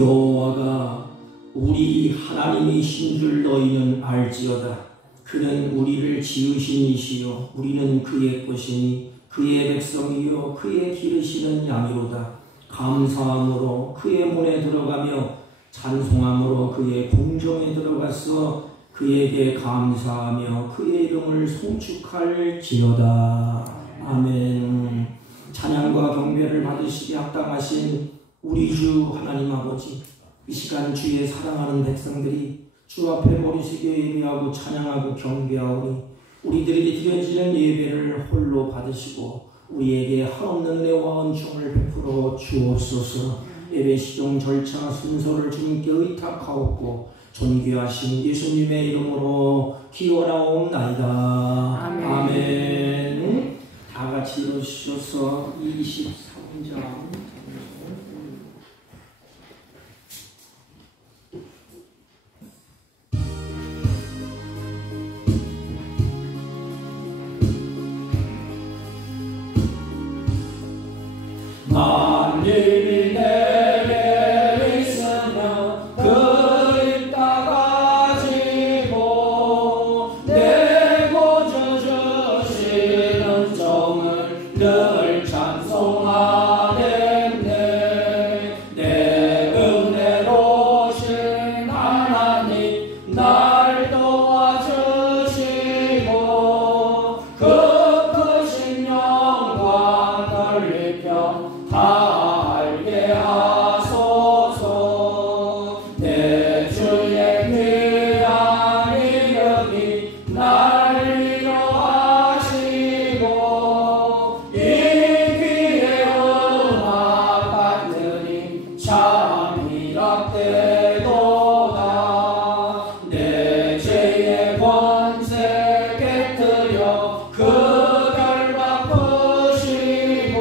여호와가 우리 하나님이신 줄 너희는 알지어다. 그는 우리를 지으신 이시요 우리는 그의 것이니 그의 백성이요 그의 기르시는 양이로다. 감사함으로 그의 문에 들어가며 찬송함으로 그의 궁정에 들어가서 그에게 감사하며 그의 이름을 송축할지어다. 아멘. 찬양과 경배를 받으시기 합당하신 우리 주 하나님 아버지, 이 시간 주의 사랑하는 백성들이 주 앞에 머리 숙여 예배하고 찬양하고 경배하오니 우리들에게 드려지는 예배를 홀로 받으시고 우리에게 한없는 은혜와 은총을 베풀어 주옵소서. 예배 시종 절차 순서를 주님께 의탁하옵고 존귀하신 예수님의 이름으로 기원하옵나이다. 아멘. 아멘. 다 같이 일어서셔서 23장 만일이 내게 있으면 그 입 닦아지고 내 구주 주시는 종을 늘 찬송하겠네. 내 은혜로우신 하나님 날 도와주시고 그 크신 영광 넓혀 다 알게 하소서. 내 주의 귀한 이름이 날 위로하시고 이 귀에 응답 받으니 참 희락되도다. 내 죄의 권세 깨뜨려 그 결박 푸시고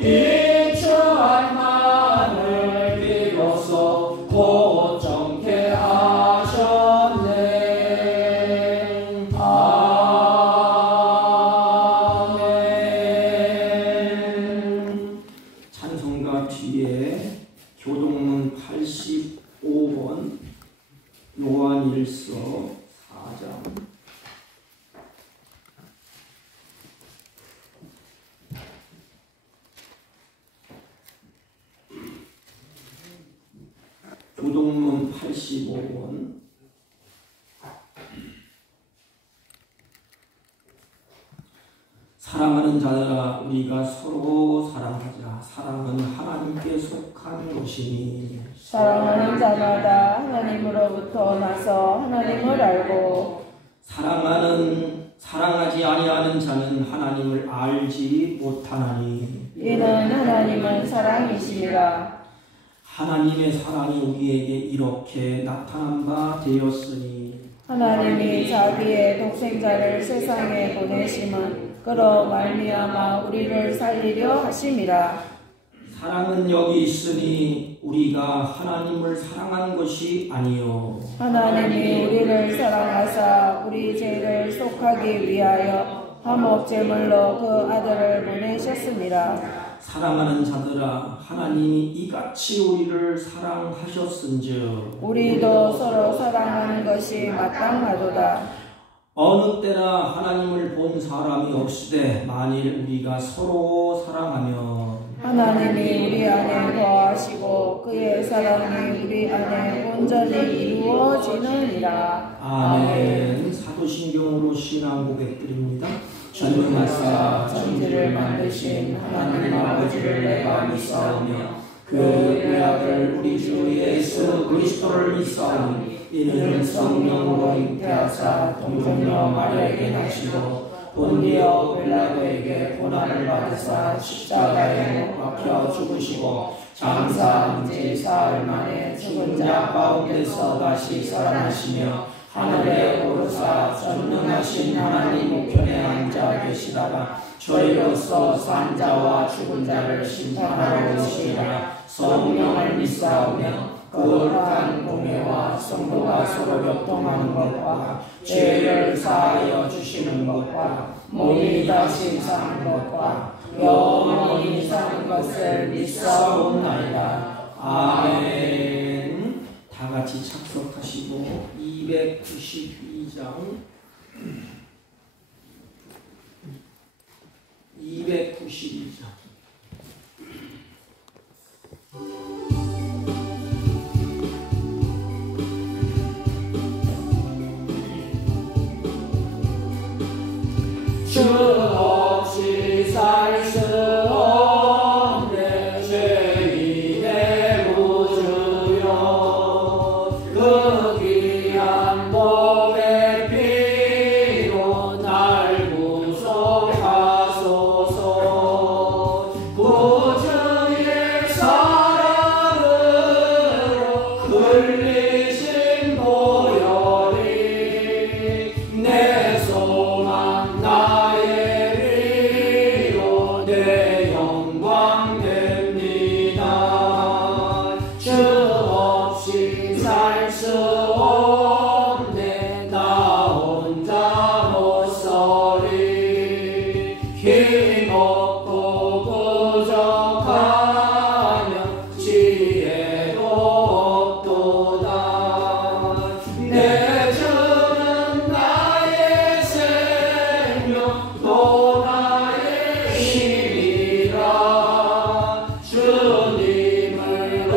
이추한 만을 비로소 고정케 하셨네. 아멘. 찬송가 뒤에 교동문 85번 요한일서 4장 교동문 85번 사랑하는 자들아 우리가 서로 사랑하자. 사랑은 하나님께 속한 것이니 사랑하는 자마다 하나님으로부터 나서 하나님을 알고 사랑하지 아니하는 자는 하나님을 알지 못하나니 이는 하나님은 사랑이시니라. 하나님의 사랑이 우리에게 이렇게 나타난 바 되었으니 하나님이 자기의 독생자를 세상에 보내심은 그로 말미암아 우리를 살리려 하심이라. 사랑은 여기 있으니 우리가 하나님을 사랑한 것이 아니요 하나님이 우리를 사랑하사 우리 죄를 속하기 위하여 화목 제물로 그 아들을 보내셨습니다. 사랑하는 자들아 하나님이 이같이 우리를 사랑하셨은즉 우리도 서로 사랑하는 것이 마땅하도다. 어느 때나 하나님을 본 사람이 없으되 만일 우리가 서로 사랑하면 하나님이 우리 안에 거하시고 그의 사랑이 우리 안에 온전히 이루어지느니라. 아멘. 사도신경으로 신앙 고백드립니다. 전능하사 천지를 만드신 하나님 아버지를 내가 믿사오며 그 외아들 우리 주 예수 그리스도를 믿사오니 이는 성령으로 잉태하사 동정녀 마리아에게 나시고 본디오 빌라도에게 고난을 받으사 십자가에 못 박혀 죽으시고 장사한 지 사흘 만에 죽은 자 가운데서 다시 살아나시며 하늘에 오르사 전능하신 하나님 우편에 앉아 계시다가 저희로서 산 자와 죽은 자를 심판하러 오시리라. 성령을 믿사오며 거룩한 공예와 성도가 서로 교통하는 것과 죄를 사하여 주시는 것과 몸이 다시 사는 것과 영원히 사는 것을 믿사옵나이다. 아멘. 다 같이 착석하시고 292장 292장 주 없이 살 수 없네 죄인의 구주여 그 귀한 몸의 피로 날 구속하소서 구주의 사랑으로 흘리신 보혈이 내 소망 나의 위로 내 영광 됩니다. 주 없이 살 수 없네 나 혼자 못 서리 힘없고 부족하며 지혜도 없도다 내 주는 나의 생명 또 나의 힘이라 주님을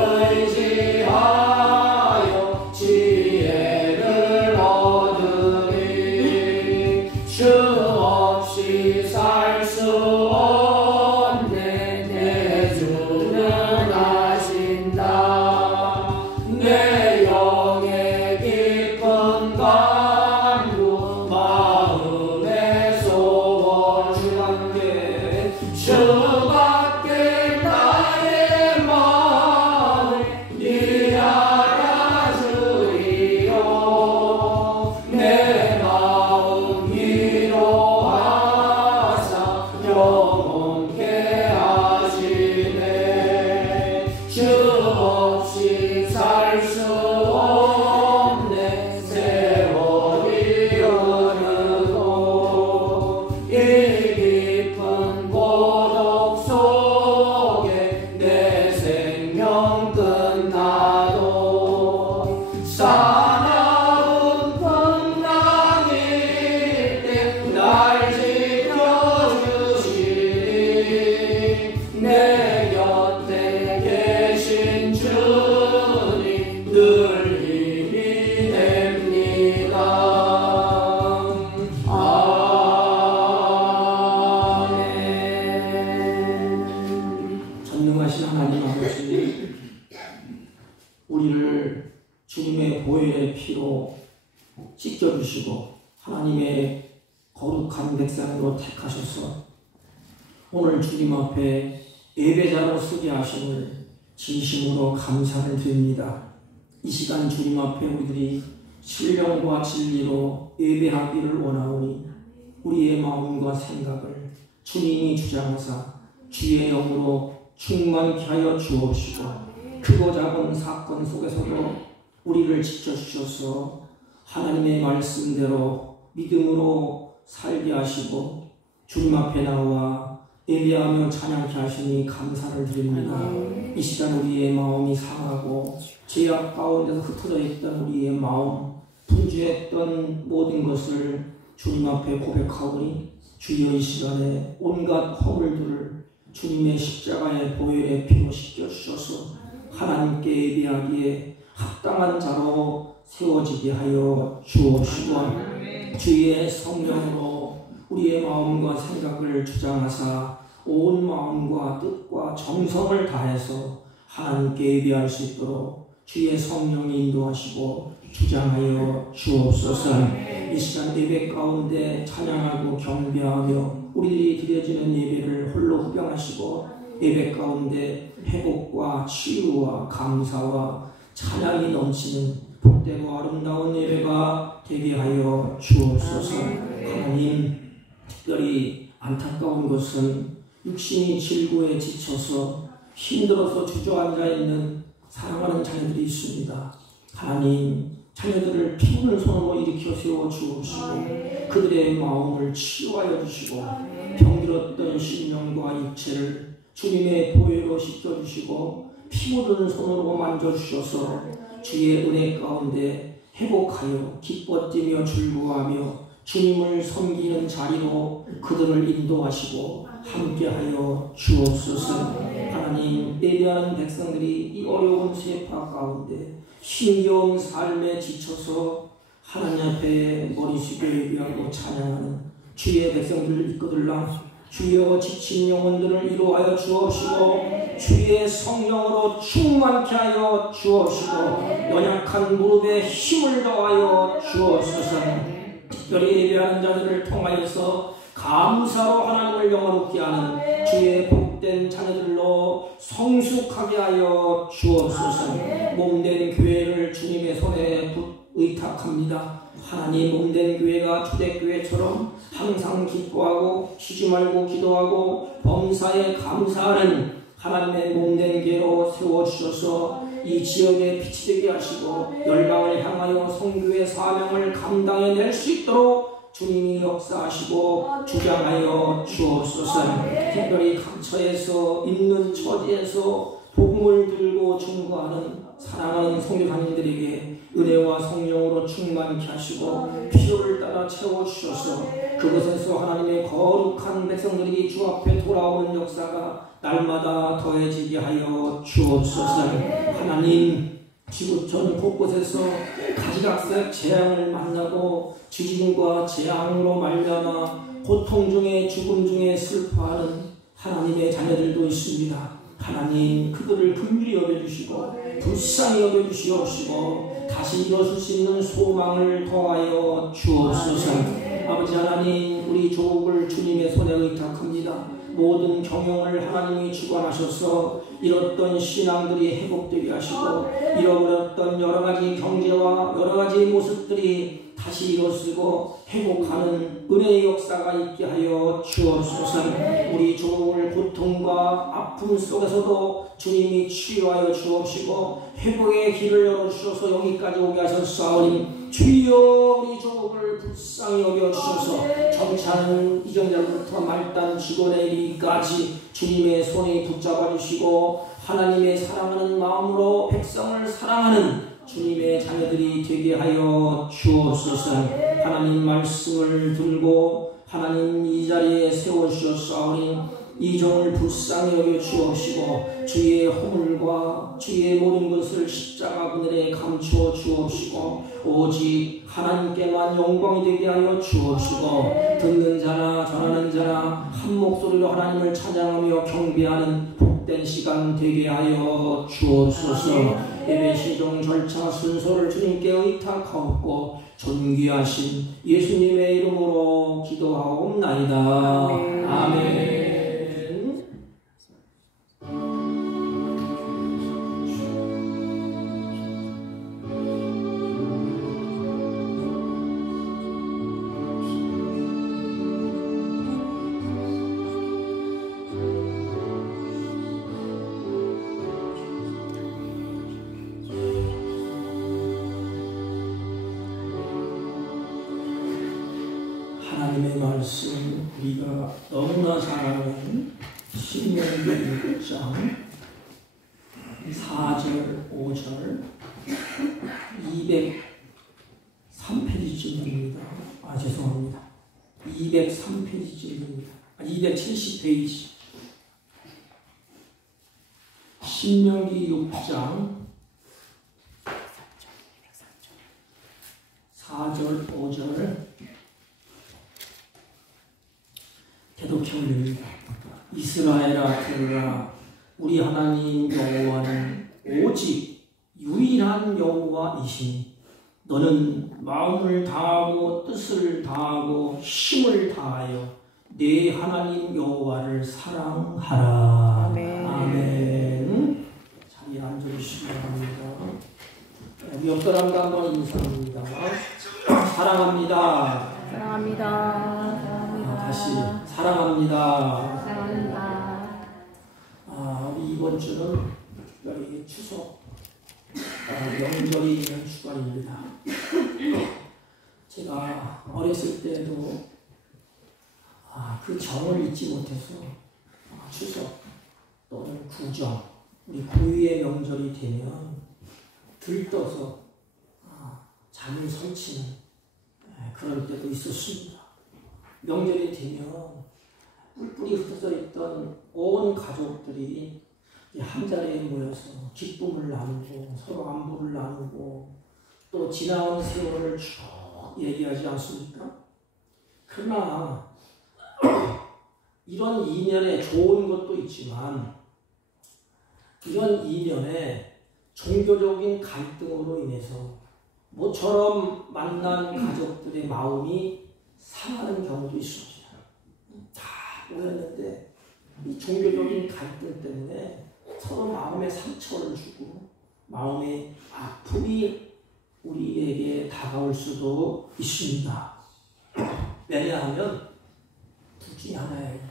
의지하여 지혜를 얻으리 주 없이 살 수 없네 내 주는 아신다 내 영의 깊은 간구 마음의 소원 주밖에 나의 마음을 네 알아주리요 내 마음 위로하사 영원케 하시네 주 없이 살 수 없네 세월이 흐르고 이 깊은 고독 속에 내 생명 끝나도 사나운 풍랑일 때 날 지켜주시니 내 곁에 계신 주님 늘 힘이 됩니다. 아멘. 전능하신 하나님 아버지, 우리를 주님의 보혈의 피로 씻겨주시고 하나님의 거룩한 백성으로 택하셔서 오늘 주님 앞에 예배자로 서게 하심을 진심으로 감사를 드립니다. 이 시간 주님 앞에 우리들이 신령과 진리로 예배하기를 원하오니 우리의 마음과 생각을 주님이 주장하사 주의 영으로 충만케 하여 주옵시고 크고 작은 사건 속에서도 우리를 지켜주셔서 하나님의 말씀대로 믿음으로 살게 하시고 주님 앞에 나와 예배하며 찬양케 하시니 감사를 드립니다. 이 시간 우리의 마음이 상하고 죄악 가운데서 흩어져 있던 우리의 마음, 분주했던 모든 것을 주님 앞에 고백하오니 주여 이 시간에 온갖 허물들을 주님의 십자가의 보혈의 피로 씻겨주셔서 하나님께 예배하기에 합당한 자로 세워지게 하여 주옵시고 주의 성령으로 우리의 마음과 생각을 주장하사 온 마음과 뜻과 정성을 다해서 하나님께 예배할 수 있도록 주의 성령이 인도하시고 주장하여 주옵소서. 이 시간 예배 가운데 찬양하고 경배하며 우리들이 드려지는 예배를 홀로 흡양하시고 예배 가운데 회복과 치유와 감사와 찬양이 넘치는 복되고 아름다운 예배가 되게 하여 주옵소서. 하나님, 특별히 안타까운 것은 육신이 질고에 지쳐서 힘들어서 주저앉아 있는 사랑하는 자녀들이 있습니다. 하나님, 자녀들을 피부는 손으로 일으켜 세워 주옵시고 그들의 마음을 치유하여 주시고 병들었던 심령과 육체를 주님의 보혈로 씻겨주시고 피 묻은 손으로 만져주셔서 주의 은혜 가운데 회복하여 기뻐 뛰며 즐거워하며 주님을 섬기는 자리로 그들을 인도하시고 함께하여 주옵소서. 하나님, 예배하는 백성들이 이 어려운 세파 가운데 힘겨운 삶에 지쳐서 하나님 앞에 머리 숙여 예배하고 찬양하는 주의 백성들을 이끌라. 주여 지친 영혼들을 위로하여 주옵시고 주의 성령으로 충만케 하여 주옵시고 연약한 무릎에 힘을 더하여 주옵소서. 특별히 예배하는 자들을 통하여서 감사로 하나님을 영화롭게 하는 주의 복된 자녀들로 성숙하게 하여 주옵소서. 몸된 교회를 주님의 손에 의탁합니다. 하나님, 몸된 교회가 초대교회처럼 항상 기뻐하고 쉬지 말고 기도하고 범사에 감사하는 하나님의 몸된 교회로 세워주셔서 이 지역에 빛이 되게 하시고 열방을 향하여 선교의 사명을 감당해낼 수 있도록 주님이 역사하시고 주장하여 주옵소서. 특별히 각처에서 있는 처지에서 복음을 들고 증거하는 사랑하는 선교사님들에게 은혜와 성령으로 충만케 하시고 필요를 따라 채워주셔서 그곳에서 하나님의 거룩한 백성들이 주 앞에 돌아오는 역사가 날마다 더해지게 하여 주옵소서. 하나님, 지구촌 곳곳에서 가지각색 재앙을 만나고 지진과 재앙으로 말미암아 고통 중에 죽음 중에 슬퍼하는 하나님의 자녀들도 있습니다. 하나님, 그들을 긍휼히 여겨주시고 불쌍히 여겨주시옵시고 다시 일어설 수 있는 소망을 더하여 주옵소서. 아버지 하나님, 우리 조국을 주님의 손에 의탁합니다. 모든 경영을 하나님이 주관하셔서 잃었던 신앙들이 회복되게 하시고 잃어버렸던 여러가지 경제와 여러가지 모습들이 다시 일어서고 회복하는 은혜의 역사가 있게 하여 주옵소서. 우리 조국을 고통과 아픔 속에서도 주님이 치유하여 주옵시고 회복의 길을 열어주셔서 여기까지 오게 하셨사오니 주여, 우리 조국을 불쌍히 여겨주셔서 정치하는 이정자로부터 말단 직원에 이르기까지 주님의 손에 붙잡아 주시고 하나님의 사랑하는 마음으로 백성을 사랑하는 주님의 자녀들이 되게 하여 주옵소서. 하나님 말씀을 들고 하나님 이 자리에 세워주셨사오니 이 종을 불쌍히 여겨 주옵시고 주의 허물과 주의 모든 것을 십자가 그늘에 감추어 주옵시고 오직 하나님께만 영광이 되게 하여 주옵시고 듣는 자나 전하는 자나 한 목소리로 하나님을 찬양하며 경배하는 복된 시간 되게 하여 주옵소서. 예배 시종 절차 순서를 주님께 의탁하옵고 존귀하신 예수님의 이름으로 기도하옵나이다. 아멘. 하나님의 말씀, 우리가 너무나 잘 아는 신명기 6장 4절 5절 203페이지쯤입니다. 죄송합니다. 203페이지쯤입니다. 270페이지. 신명기 6장 4절 5절 대독형입니다. 이스라엘아 들으라. 우리 하나님 여호와는 오직 유일한 여호와이시니 너는 마음을 다하고 뜻을 다하고 힘을 다하여 네 하나님 여호와를 사랑하라. 아멘. 아멘. 자리에 앉아주시기 바랍니다. 옆 사람과 한번 인사합니다. 사랑합니다. 사랑합니다. 다시 사랑합니다. 사랑합니다. 우리 이번 주는 특별히 추석 명절이 있는 주간입니다. 제가 어렸을 때도 그 정을 잊지 못해서 추석 또는 구정 우리 고유의 명절이 되면 들떠서 잠을 설치는 그런 때도 있었습니다. 명절이 되면 뿔뿔이 흩어져 있던 온 가족들이 한 자리에 모여서 기쁨을 나누고 서로 안부를 나누고 또 지나온 세월을 쭉 얘기하지 않습니까? 그러나 이런 이면에 좋은 것도 있지만 이런 이면에 종교적인 갈등으로 인해서 모처럼 만난 가족들의 마음이 상하는 경우도 있습니다. 다 모였는데 이 종교적인 갈등 때문에 서로 마음에 상처를 주고 마음의 아픔이 우리에게 다가올 수도 있습니다. 왜냐하면 둘 중에 하나예요.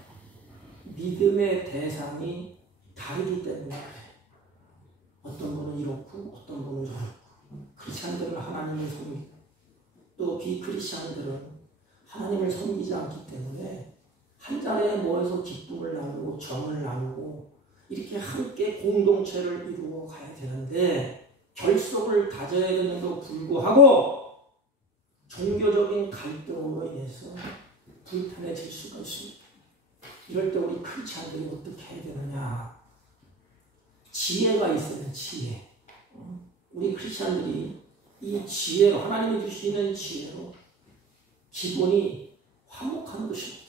믿음의 대상이 다르기 때문에 그래요. 어떤 분은 이렇고 어떤 분은 저렇고. 크리스찬들은 하나님을 섬기고 또 비크리스찬들은 하나님을 섬기지 않기 때문에 한 자리에 모여서 기쁨을 나누고 정을 나누고 이렇게 함께 공동체를 이루어 가야 되는데 결속을 다져야 되는데도 불구하고 종교적인 갈등으로 인해서 불편해질 수가 있습니다. 이럴 때 우리 크리스찬들이 어떻게 해야 되느냐? 지혜가 있어요. 지혜. 우리 크리스찬들이 이 지혜로 하나님이 주시는 지혜로 기본이 화목한 것입니다.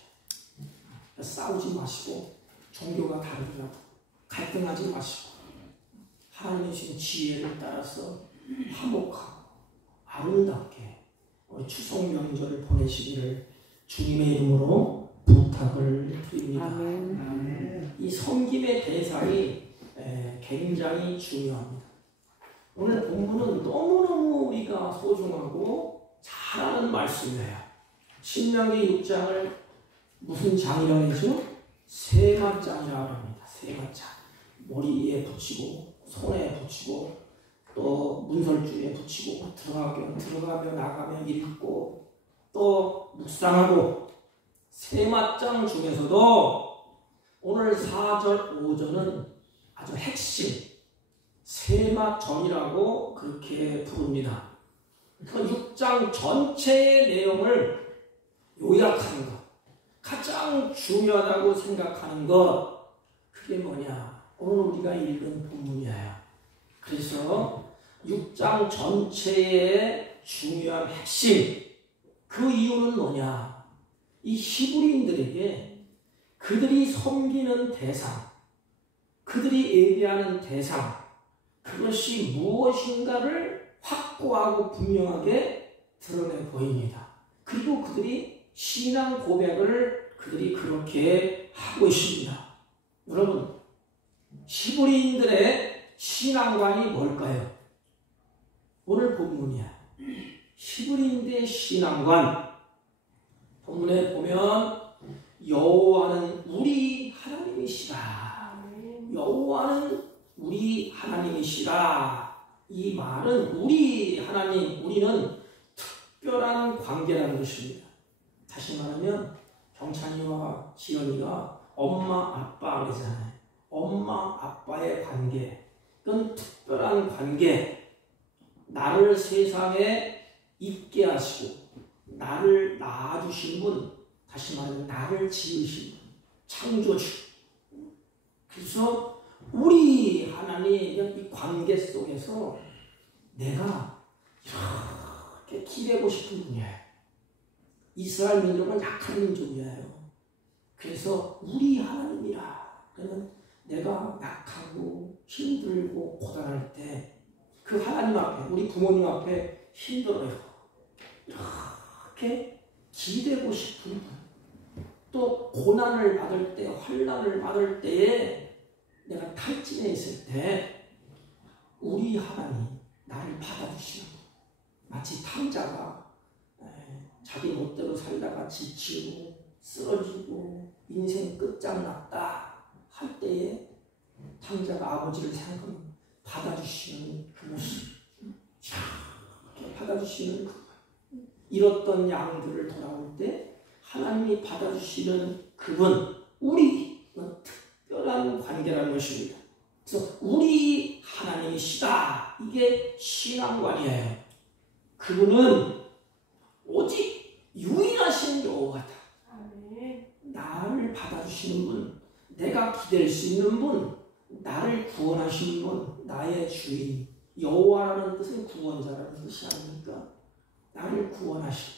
싸우지 마시고 종교가 다르더라도 갈등하지 마시고 하나님이 주신 지혜를 따라서 화목하고 아름답게 우리 추석 명절을 보내시기를 주님의 이름으로 부탁을 드립니다. 아멘. 이 섬김의 대상이 굉장히 중요합니다. 오늘 본문은 너무너무 우리가 소중하고 잘 아는 말씀이에요. 신명기 6장을 무슨 장이라고 했죠? 세마장이라고 합니다. 세마장. 머리에 붙이고 손에 붙이고 또 문설주에 붙이고 들어가며 나가며 읽고 또 묵상하고 세마장 중에서도 오늘 4절 5절은 아주 핵심 세마전이라고 그렇게 부릅니다. 그 6장 전체의 내용을 요약하는 것, 가장 중요하다고 생각하는 것, 그게 뭐냐? 오늘 우리가 읽은 본문이에요. 그래서 6장 전체의 중요한 핵심, 그 이유는 뭐냐? 이 히브리인들에게 그들이 섬기는 대상, 그들이 예배하는 대상, 그것이 무엇인가를 확고하고 분명하게 드러내 보입니다. 그리고 그들이 신앙 고백을 그들이 그렇게 하고 있습니다. 여러분, 히브리인들의 신앙관이 뭘까요? 오늘 본문이야. 히브리인들의 신앙관. 본문에 보면 여호와는 우리 하나님이시라. 여호와는 우리 하나님이시라. 이 말은 우리 하나님, 우리는 특별한 관계라는 것입니다. 다시 말하면 경찬이와 지연이가 엄마 아빠 그러잖아요. 엄마 아빠의 관계, 그건 특별한 관계. 나를 세상에 있게 하시고 나를 낳아주신 분, 다시 말하면 나를 지으신 분, 창조주. 그래서 우리 하나님의 이 관계 속에서 내가 이렇게 기대고 싶은 분이에요. 이스라엘 민족은 약한 민족이에요. 그래서 우리 하나님이라. 그러면 내가 약하고 힘들고 고단할 때 그 하나님 앞에, 우리 부모님 앞에 힘들어요. 이렇게 기대고 싶은 분. 또 고난을 받을 때, 환난을 받을 때에 내가 탈진해 있을 때 우리 하나님 나를 받아주시는 분. 마치 탕자가 자기 멋대로 살다가 지치고 쓰러지고 인생 끝장났다 할 때에 탕자가 아버지를 생각하면 받아주시는 그 모습, 이렇게 받아주시는 잃었던 양들을 돌아올 때 하나님이 받아주시는 그분, 우리는 특별한 관계라는 것입니다. 그래서 우리 하나님이시다. 이게 신앙관이에요. 그분은 오직 유일하신 여호와다. 나를 받아주시는 분, 내가 기댈 수 있는 분, 나를 구원하시는 분, 나의 주인. 여호와라는 뜻은 구원자라는 뜻이 아닙니까? 나를 구원하실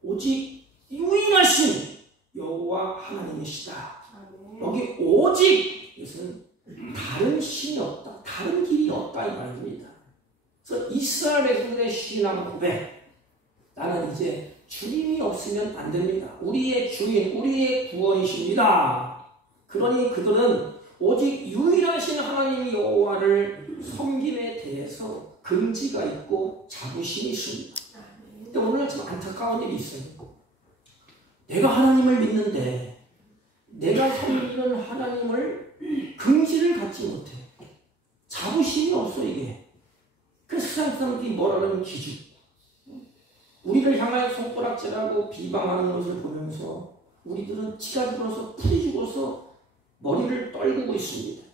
분, 오직 유일하신 여호와 하나님이시다. 여기 오직 이것은 다른 신이 없다, 다른 길이 없다 이 말입니다. 그래서 이스라엘 백성들의 신앙 고백, 나는 이제 주님이 없으면 안 됩니다. 우리의 주인, 우리의 구원이십니다. 그러니 그들은 오직 유일하신 하나님 여호와를 섬김에 대해서 긍지가 있고 자부심이 있습니다. 근데 오늘 좀 안타까운 일이 있어요. 내가 하나님을 믿는데 내가 섬기는 하나님을 긍지를 갖지 못해. 자부심이 없어 이게. 그래서 세상 사람들이 뭐라는 기죽. 우리를 향하여 손가락질하고 비방하는 것을 보면서 우리들은 치가 들어서 풀이 죽어서 머리를 떨구고 있습니다.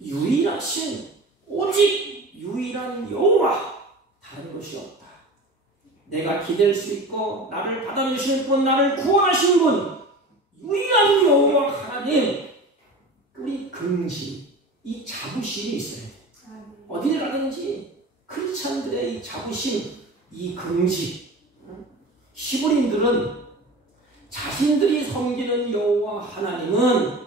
유일하신 오직 유일한 여호와, 다른 것이 없다. 내가 기댈 수 있고 나를 받아주실 분, 나를 구원하신 분, 유일한 여호와 하나님. 우리 긍지, 이 자부심이 있어야 돼. 어디를 가든지 크리스찬들의 이 자부심, 이 긍지. 히브리인들은 자신들이 섬기는 여호와 하나님은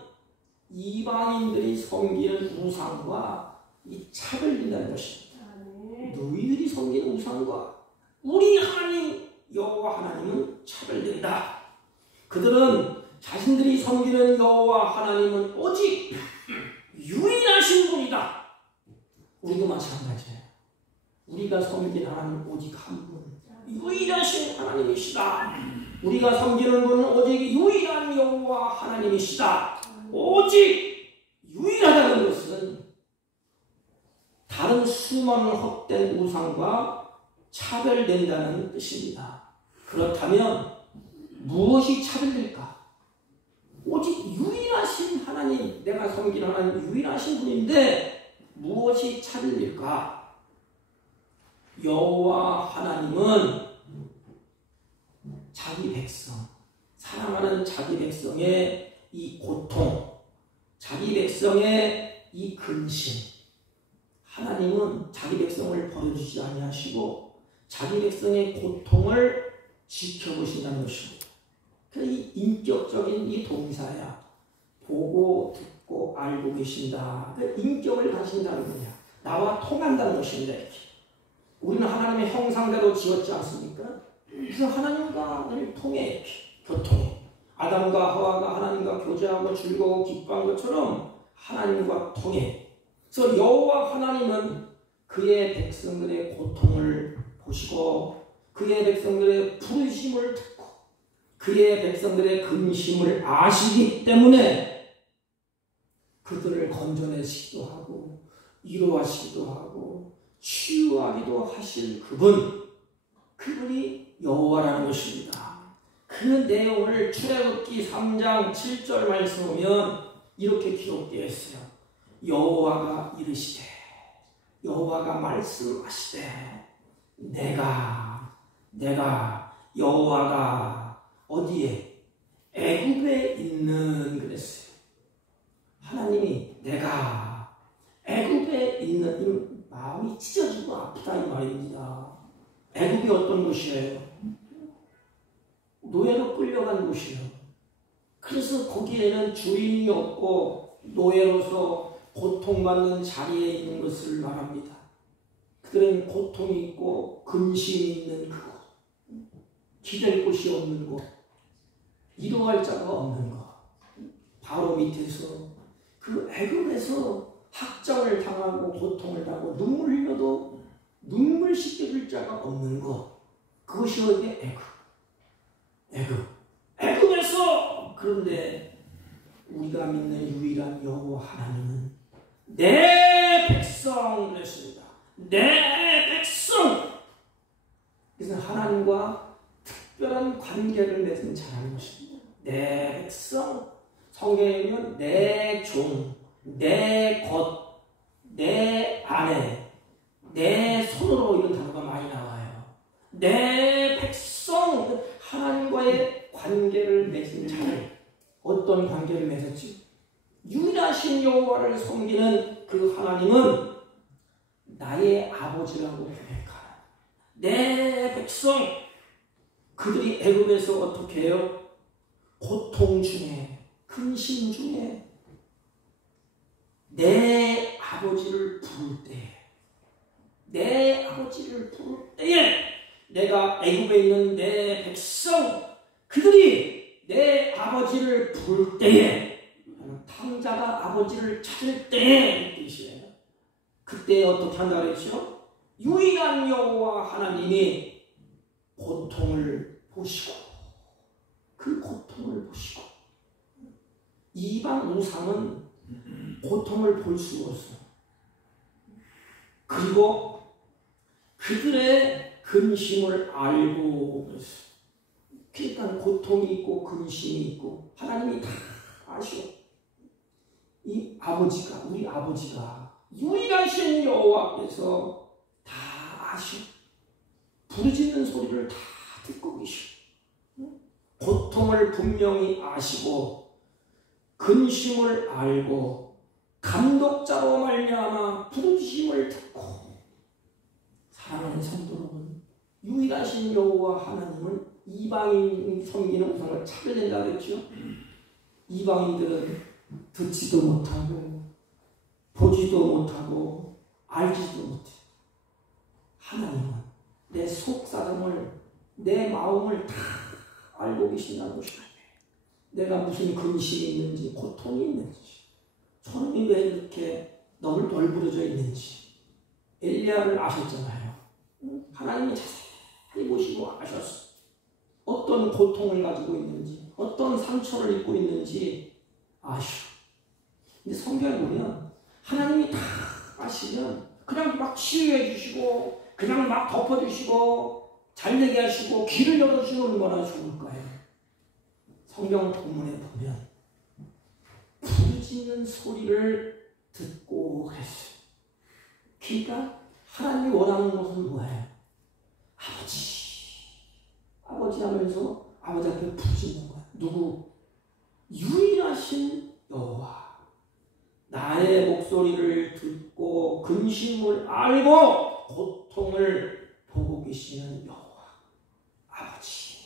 이방인들이 섬기는 우상과 이 차별된다는 것입니다. 너희들이 섬기는 우상과 우리 하나님 여호와 하나님은 차별된다. 그들은 자신들이 섬기는 여호와 하나님은 오직 유일하신 분이다. 우리도 마찬가지예요. 우리가 섬기는 하나님은 오직 한 분, 유일하신 하나님이시다. 우리가 섬기는 분은 오직 유일한 여호와 하나님이시다. 오직 유일하다는 것은 다른 수많은 헛된 우상과 차별된다는 뜻입니다. 그렇다면 무엇이 차별될까? 오직 유일하신 하나님, 내가 섬기는 하나님 유일하신 분인데 무엇이 차별될까? 여호와 하나님은 자기 백성, 사랑하는 자기 백성의 이 고통, 자기 백성의 이 근심, 하나님은 자기 백성을 버려주지 아니하시고 자기 백성의 고통을 지켜보신다는 것입니다. 그래서 이 인격적인 이 동사야. 보고 듣고 알고 계신다. 그 인격을 가진다는 거냐. 나와 통한다는 것입니다. 이렇게. 우리는 하나님의 형상대로 지었지 않습니까? 그래서 하나님과 늘 통해, 교통해. 아담과 하와가 하나님과 교제하고 즐거워 기뻐한 것처럼 하나님과 통해. 그래서 여호와 하나님은 그의 백성들의 고통을 보시고 그의 백성들의 부르심을 듣고 그의 백성들의 근심을 아시기 때문에 그들을 건져내시기도 하고 위로하시기도 하고 치유하기도 하실 그분이 여호와라는 것입니다. 그 내용을 출애굽기 3장 7절 말씀 보면 이렇게 기록되어 있어요. 여호와가 이르시되, 여호와가 말씀하시되, 내가 여호와가 어디에? 애굽에 있는 그랬어요. 하나님이 내가 애굽에 있는, 이 마음이 찢어지고 아프다 이 말입니다. 애굽이 어떤 곳이에요? 노예로 끌려간 곳이에요. 그래서 거기에는 주인이 없고 노예로서 고통받는 자리에 있는 것을 말합니다. 그들은 고통이 있고 근심이 있는 그곳, 기댈 곳이 없는 곳, 위로할 자가 없는 것, 바로 밑에서 그 애굽에서 학장을 당하고 고통을 당하고 눈물 흘려도 눈물 씻겨줄 자가 없는 것, 그것이 어디에? 애굽에서. 그런데 우리가 믿는 유일한 여호와 하나님은 내 백성 그랬습니다. 내 백성. 그래서 하나님과 특별한 관계를 맺은 자라는 것입니다. 내 백성. 성경에 보면 내 종, 내 것, 내 아내, 내 손으로 이런 단어가 많이 나와요. 내 백성, 하나님과의 관계를 맺은 자를, 어떤 관계를 맺었지? 유일하신 여호와를 섬기는 그 하나님은 나의 아버지라고 고백하라. 내 백성, 그들이 애굽에서 어떻게 해요? 고통 중에, 근심 중에 내 아버지를 부를 때에, 내 아버지를 부를 때에, 내가 애굽에 있는 내 백성, 그들이 내 아버지를 부를 때에, 탕자가 아버지를 찾을 때에 이 뜻이에요. 그때 어떻게 한다 그랬죠? 유일한 여호와 하나님이 고통을 보시고, 그 고통을 보시고, 이방 우상은 고통을 볼 수가 없어. 그리고 그들의 근심을 알고 그랬어. 그러니까 고통이 있고 근심이 있고 하나님이 다 아셔. 이 아버지가, 우리 아버지가 유일하신 여호와께서 다 아셔. 부르짖는 소리를 다 듣고 계셔. 고통을 분명히 아시고 근심을 알고 감독자로 말미암아 부르짖음을 듣고, 사랑하는 성도 여러분, 유일하신 여호와 하나님은 이방인이 섬기는 우상을 차별된다 그랬죠. 이방인들은 듣지도 못하고 보지도 못하고 알지도 못해. 하나님은 내 속사정을, 내 마음을 다 알고 계신다는 것입니다. 내가 무슨 근심이 있는지, 고통이 있는지, 손이 왜 이렇게 너무 널브러져 있는지. 엘리야를 아셨잖아요. 하나님이 자세히 보시고 아셨어. 어떤 고통을 가지고 있는지, 어떤 상처를 입고 있는지 아셔. 근데 성경에 보면 하나님이 다 아시면 그냥 막 치유해 주시고, 그냥 막 덮어주시고, 잘되게 하시고, 길을 열어주시면 얼마나 좋을까요? 성경 본문에 보면 부르짖는 소리를 듣고 그랬어요. 그러니까 하나님이 원하는 것은 뭐예요? 아버지, 아버지 하면서 아버지 앞에 부르짖는 거야. 누구? 유일하신 여호와. 나의 목소리를 듣고 근심을 알고 고통을 보고 계시는 여호와 아버지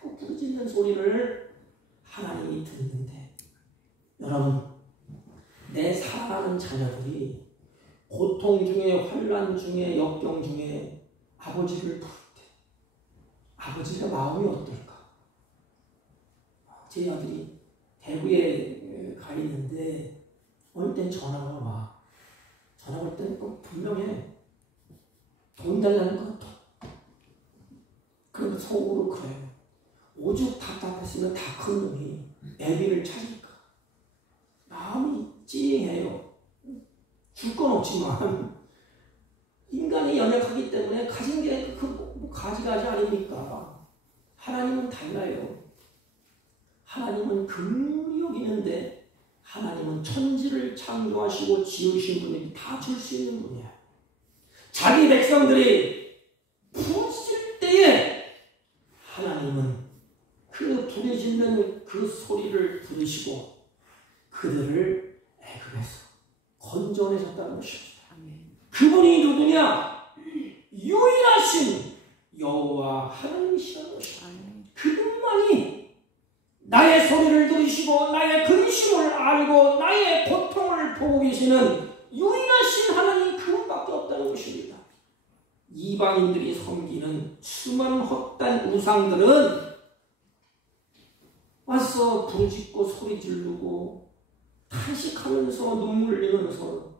하고 부르짖는 소리를 하나님이 듣는데, 여러분, 내 사랑하는 자녀들이 고통 중에, 환난 중에, 역경 중에 아버지를 부를 때 아버지의 마음이 어떨까? 제 아들이 대구에 가 있는데 어느 땐 전화가 와. 전화 올 때는 꼭 분명해. 돈 달라는 것 같아. 그러면 속으로 그래. 오죽 답답했으면 다 큰 놈이 애비를 찾으니까. 마음이 찡해요. 줄 건 없지만 인간이 연약하기 때문에 가진 게 가지가지 아닙니까? 하나님은 달라요. 하나님은 긍휼히 여기는데, 하나님은 천지를 창조하시고 지으신 분이 다 줄 수 있는 분이야. 자기 백성들이 부르짖을 때에 하나님은 그 부르짖는 그 소리를 들으시고 그들을 애굽에서 건져내셨다는 것입니다. 그분이 누구냐? 유일하신 여호와 하나님이시라는 것입니다. 그분만이 나의 소리를 들으시고 나의 근심을 알고 나의 고통을 보고 계시는 유일하신 하나님, 그분밖에 없다는 것입니다. 이방인들이 섬기는 수많은 헛된 우상들은 와서 부르짖고 소리 지르고 탄식하면서 눈물 흘리면서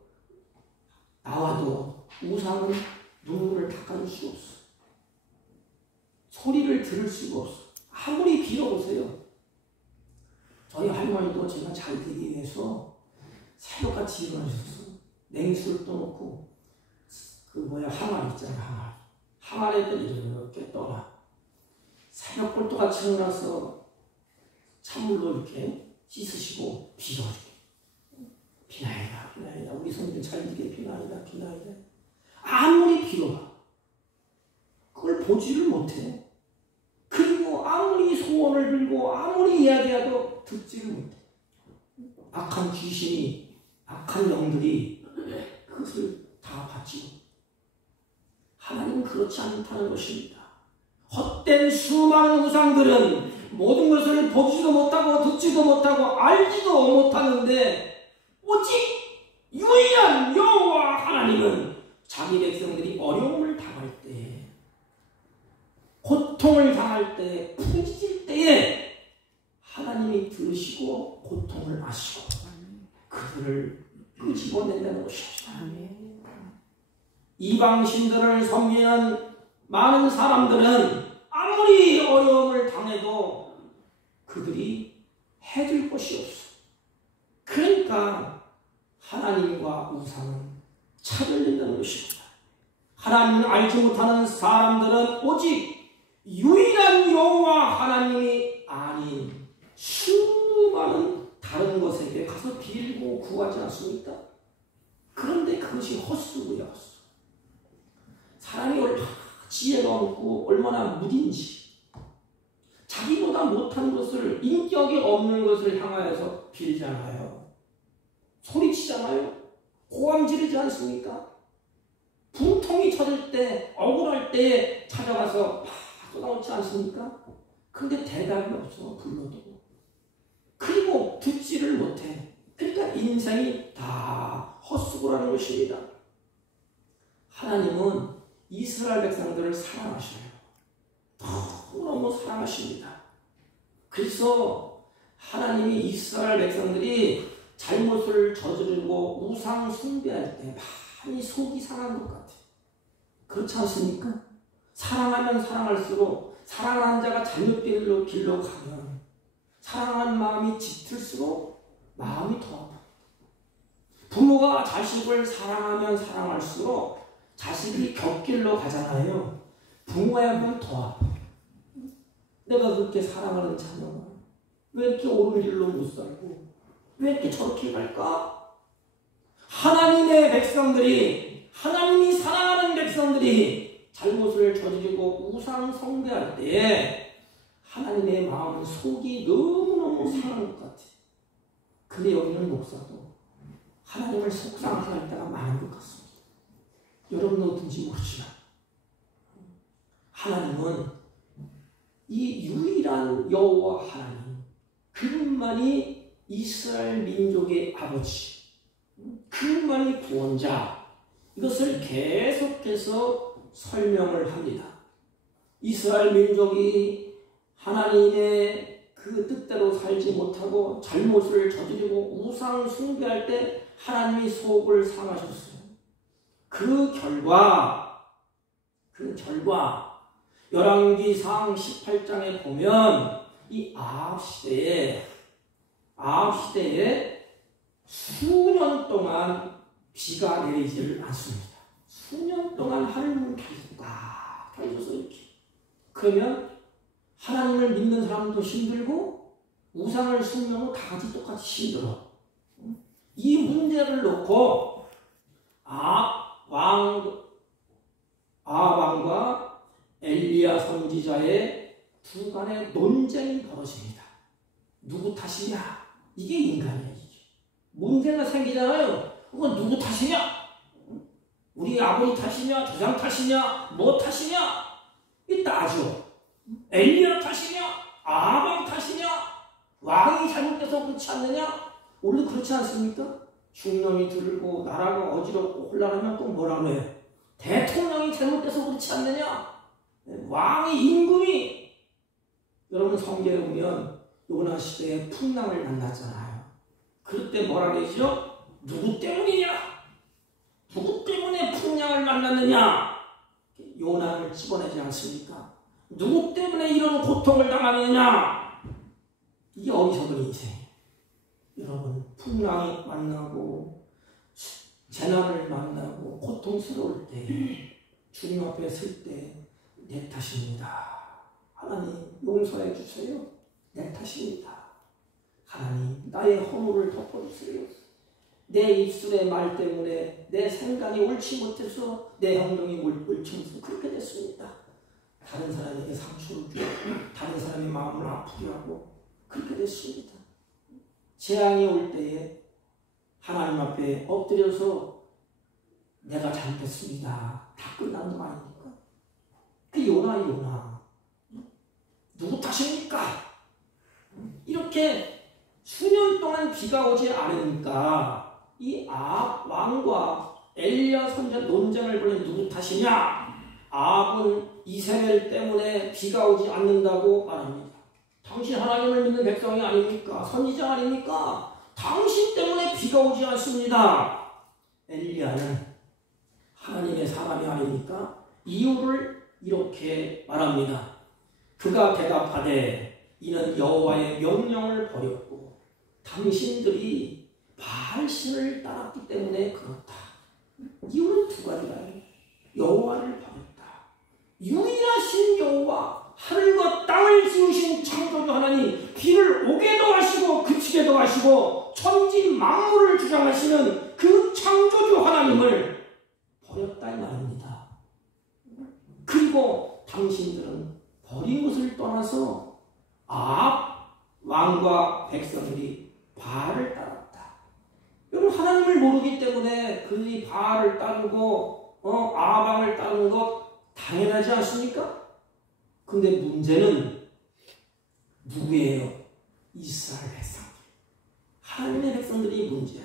나와도 우상은 눈물을 닦아줄 수가 없어. 소리를 들을 수가 없어. 아무리 빌어보세요. 저희 할머니도 제가 잘 되기 위해서 새벽같이 일어나셨어. 냉수를 떠놓고 항아리 있잖아. 항아리에다 이렇게 떠나. 새벽볼또같이 일어나서 찬물로 이렇게 씻으시고 빌어주게. 비나이다, 비나이다. 우리 성도 잘 믿게 비나이다, 비나이다. 아무리 빌어봐. 그걸 보지를 못해. 그리고 아무리 소원을 빌고 아무리 이야기해도 듣지를 못해. 악한 귀신이, 악한 영들이 그것을 다 받지. 하나님은 그렇지 않다는 것입니다. 헛된 수많은 우상들은 모든 것을 보지도 못하고 듣지도 못하고 알지도 못하는데 오직 유일한 여호와 하나님은 자기 백성들이 어려움을 당할 때, 고통을 당할 때, 부딪힐 때에 하나님이 들으시고 고통을 아시고 그들을 끄집어낸다는 것입니다. 이방신들을 섬기는 많은 사람들은 아무리 어려움을 당해도 그들이 해줄 것이 없어. 그러니까 하나님과 우상은 차별된다는 것입니다. 하나님을 알지 못하는 사람들은 오직 유일한 여호와 하나님이 아닌 수많은 다른 것에게 가서 빌고 구하지 않습니까? 그런데 그것이 헛수고야, 헛수. 사람이 얼마나 지혜가 없고 얼마나 무딘지, 자기보다 못한 것을, 인격이 없는 것을 향하여서 빌잖아요. 소리치잖아요. 고함 지르지 않습니까? 분통이 터질 때, 억울할 때 찾아가서 쏟아놓지 않습니까? 그런데 대답이 없어, 불러도. 그리고 듣지를 못해. 그러니까 인생이 다 헛수고라는 것입니다. 하나님은 이스라엘 백성들을 사랑하셔요. 너무너무 사랑하십니다. 그래서 하나님이 이스라엘 백성들이 잘못을 저지르고 우상 숭배할 때 많이 속이 상한 것 같아요. 그렇지 않습니까? 사랑하면 사랑할수록, 사랑하는 자가 잘못된 길로 가면 사랑하는 마음이 짙을수록 마음이 더 아파요. 부모가 자식을 사랑하면 사랑할수록 자식이 곁길로 가잖아요. 부모의 마음은 더 아파. 내가 그렇게 사랑하는 자녀가 왜 이렇게 옳은 길로 못 살고 왜 이렇게 저렇게 갈까? 하나님의 백성들이, 하나님이 사랑하는 백성들이 잘못을 저지르고 우상 숭배할 때에 하나님의 마음은 속이 너무너무 상한 것 같아요. 근데 여기 있는 목사도 하나님을 속상하게 할 때가 많은 것 같습니다. 여러분은 어떤지 모르지만 하나님은 이 유일한 여호와 하나님, 그분만이 이스라엘 민족의 아버지, 그분만이 구원자, 이것을 계속해서 설명을 합니다. 이스라엘 민족이 하나님의 그 뜻대로 살지 못하고 잘못을 저지르고 우상 숭배할 때 하나님이 속을 상하셨어요. 그 결과 열왕기상 18장에 보면 이 아합 시대에 수년 동안 비가 내리지를 않습니다. 수년 동안 하늘문 딱 펴져서 이렇게. 그러면 하나님을 믿는 사람도 힘들고 우상을 숭배하고 다 같이 똑같이 힘들어. 이 문제를 놓고 아합왕과 엘리야 선지자의 두 간의 논쟁이 벌어집니다. 누구 탓이냐? 이게 인간이야. 이게. 문제가 생기잖아요. 그건 누구 탓이냐? 우리 아버지 탓이냐? 조상 탓이냐? 뭐 탓이냐? 이 따져. 엘리야 탓이냐? 아합 탓이냐? 왕이 잘못돼서 그렇지 않느냐? 우리도 그렇지 않습니까? 중령이 들고 나라가 어지럽고 혼란하면 또 뭐라고 해? 대통령이 잘못돼서 그렇지 않느냐? 왕의 임금이. 여러분 성경에 보면 요나 시대에 풍랑을 만났잖아요. 그럴 때 뭐라 그러죠? 누구 때문이냐? 누구 때문에 풍랑을 만났느냐? 요나를 집어내지 않습니까? 누구 때문에 이런 고통을 당하느냐? 이게 어리석은 인생이에요. 여러분 풍랑이 만나고 재난을 만나고 고통스러울 때 주님 앞에 설 때 내 탓입니다. 하나님 용서해 주세요. 내 탓입니다. 하나님 나의 허물을 덮어주세요. 내 입술의 말 때문에 내 생각이 옳지 못해서 내 행동이 옳지 못해서 그렇게 됐습니다. 다른 사람에게 상처를 주고 다른 사람의 마음을 아프게 하고 그렇게 됐습니다. 재앙이 올 때에 하나님 앞에 엎드려서 내가 잘못했습니다. 다 끝난 거 아닙니까? 그 요나 누구 탓입니까? 이렇게 수년 동안 비가 오지 않으니까 이 아합 왕과 엘리야 선지자 논쟁을 벌인 누구 탓이냐? 아합은 이세벨 때문에 비가 오지 않는다고 말합니다. 당신 하나님을 믿는 백성이 아닙니까? 선지자 아닙니까? 당신 때문에 비가 오지 않습니다. 엘리야는 하나님의 사람이 아닙니까? 이유를 이렇게 말합니다. 그가 대답하되 이는 여호와의 명령을 버렸고 당신들이 바알신을 따랐기 때문에 그렇다. 이유는 두 가지다. 여호와를 버렸다. 유일하신 여호와, 하늘과 땅을 지으신 창조주 하나님, 비를 오게도 하시고 그치게도 하시고 천지 만물을 주장하시는 그 창조주 하나님을 버렸다 이 말입니다. 그리고 당신들은 버린 것을 떠나서 아합 왕과 백성들이 바알을 따랐다. 여러분, 하나님을 모르기 때문에 그들이 바알을 따르고 아합 왕을 따르는 것 당연하지 않습니까? 근데 문제는 누구예요? 이스라엘 백성들. 하나님의 백성들이 문제야.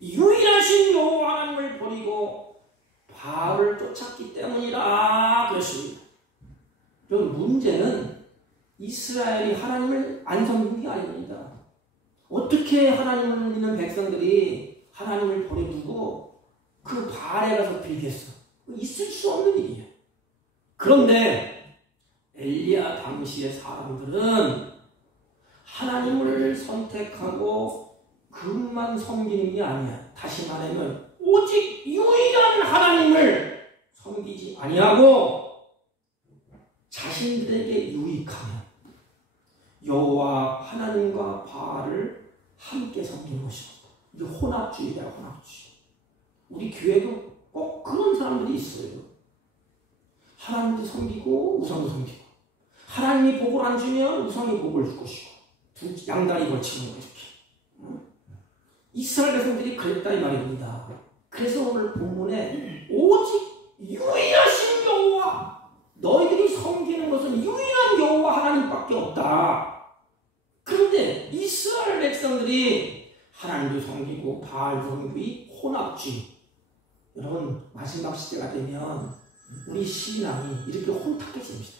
유일하신 여호와 하나님을 버리고 바알을 쫓았기 때문이라 그랬습니다. 여러분, 문제는 이스라엘이 하나님을 안 섬긴 게 아닙니다. 어떻게 하나님을 믿는 백성들이 하나님을 버려두고 그 바알에 가서 빌겠어? 있을 수 없는 일이에요. 그런데 엘리야 당시의 사람들은 하나님을 선택하고 그분만 섬기는 게 아니야. 다시 말하면 오직 유일한 하나님을 섬기지 아니하고 자신들에게 유익하면 여호와 하나님과 바알을 함께 섬기는 것입니다. 이게 혼합주의다, 혼합주의. 우리 교회도 꼭 그런 사람들이 있어요. 하나님도 섬기고 우상도 섬기고, 하나님이 복을 안 주면 우상이 복을 줄 것이고, 양다리 걸치는 거 이렇게. 이스라엘 백성들이 그랬다 이 말입니다. 그래서 오늘 본문에 오직 유일하신 여호와, 너희들이 섬기는 것은 유일한 여호와 하나님밖에 없다. 그런데 이스라엘 백성들이 하나님도 섬기고 바알도 섬기고 이 혼합주의. 여러분, 마지막 시대가 되면 우리 신앙이 이렇게 혼탁해집니다.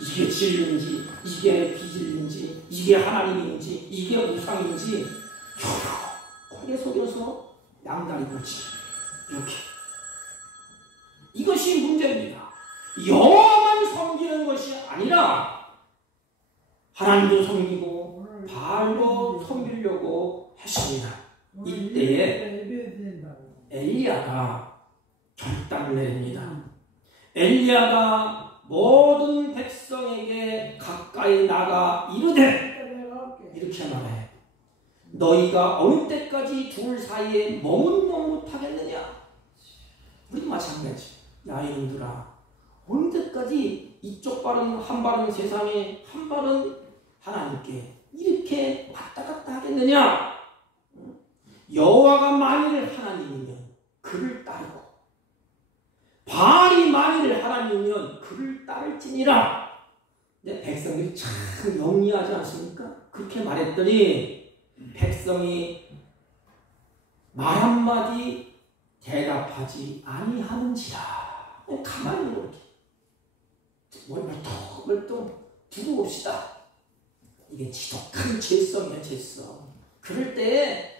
이게 진리인지, 이게 비진리인지, 이게 하나님인지, 이게 우상인지 고개 속여서 양다리 걸치기. 이렇게. 이것이 문제입니다. 여호와만 섬기는 것이 아니라 하나님도 섬기고 바알도 섬기려고 했습니다. 이때에 엘리야가 결단을 내립니다. 엘리야가 모든 백성에게 가까이 나가 이르되, 이렇게 말해. 너희가 어느 때까지 둘 사이에 머뭇머뭇하겠느냐? 우리 마찬가지. 야, 이놈들아, 어느 때까지 이쪽 발은 한 발은 세상에, 한 발은 하나님께 이렇게 왔다 갔다 하겠느냐? 여호와가 만일 하나님이면 그를 따르고 바알이 만일 하나님이면 그를 따를지니라. 근데 백성들이 참 영리하지 않습니까? 그렇게 말했더니 백성이 말 한마디 대답하지 아니하는지라. 가만히 이렇게 멀뚱 두고 봅시다. 이게 지독한 죄성이야, 죄성. 그럴 때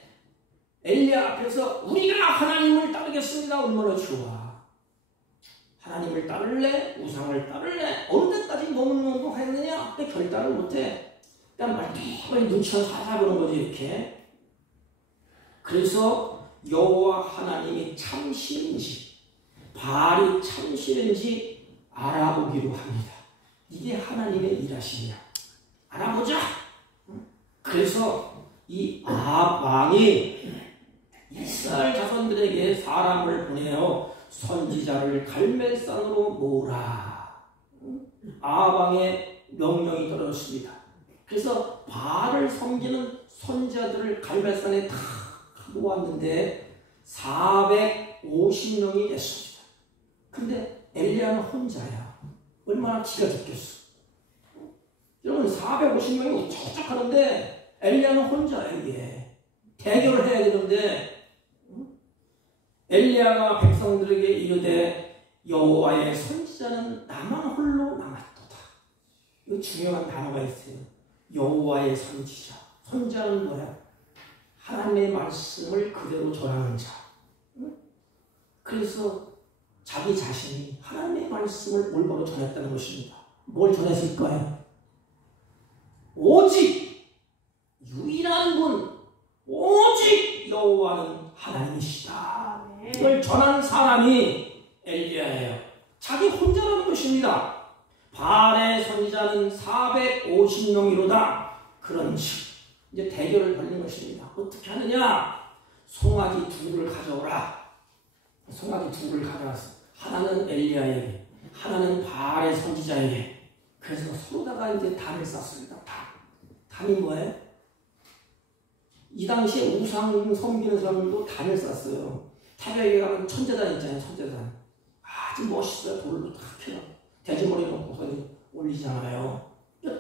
엘리야 앞에서 우리가 하나님을 따르겠습니다. 얼마나 좋아. 하나님을 따를래? 우상을 따를래? 어느 때까지 머뭇머뭇하겠느냐? 결단을 못해. 그냥 말똥말똥 눈치만 살살 보는 거지, 이렇게. 그래서 여호와 하나님이 참신인지 바알이 참신인지 알아보기로 합니다. 이게 하나님의 일하심이야. 알아보자. 그래서 이 아합 왕이 이스라엘 자손들에게 사람을 보내어 선지자를 갈멜산으로 모으라. 아방의 명령이 떨어졌습니다. 그래서 바알을 섬기는 선지자들을 갈멜산에 다 모았는데 450명이 됐습니다. 근데 엘리야는 혼자야. 얼마나 기가 잡겠어. 여러분 450명이 척척 하는데 엘리야는 혼자야. 이게 대결을 해야 되는데 엘리야가 백성들에게 이르되 여호와의 선지자는 나만 홀로 남았도다. 이거 중요한 단어가 있어요. 여호와의 선지자. 선지자는 뭐야? 하나님의 말씀을 그대로 전하는 자. 그래서 자기 자신이 하나님의 말씀을 올바로 전했다는 것입니다. 뭘 전했을까요? 오직 유일한 분, 오직 여호와는 하나님이시다. 이걸 전한 사람이 엘리야예요. 자기 혼자라는 것입니다. 바알의 선지자는 450명이로다. 그런즉 이제 대결을 벌린 것입니다. 어떻게 하느냐? 송아지 둘을 가져오라. 송아지 둘을 가져왔어. 하나는 엘리야에게, 하나는 바알의 선지자에게. 그래서 서로다가 이제 단을 쌌습니다. 단이 뭐예요? 이 당시에 우상 섬기는 사람들도 단을 쌌어요. 태백에 가면 천재단 있잖아요. 천재단. 아주 멋있어요. 돌로 탁 켜요. 돼지머리 놓고서 올리잖아요.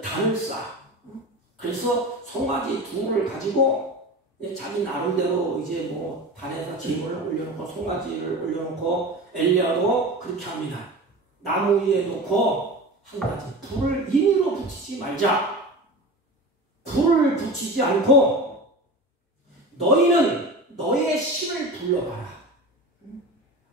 단을 쌓아. 그래서 송아지 둘을 가지고 자기 나름대로 이제 뭐 단에서 짐을 올려놓고 송아지를 올려놓고 엘리야도 그렇게 합니다. 나무 위에 놓고 한 가지 불을 임의로 붙이지 말자. 불을 붙이지 않고 너희는 너의 신을 불러봐라.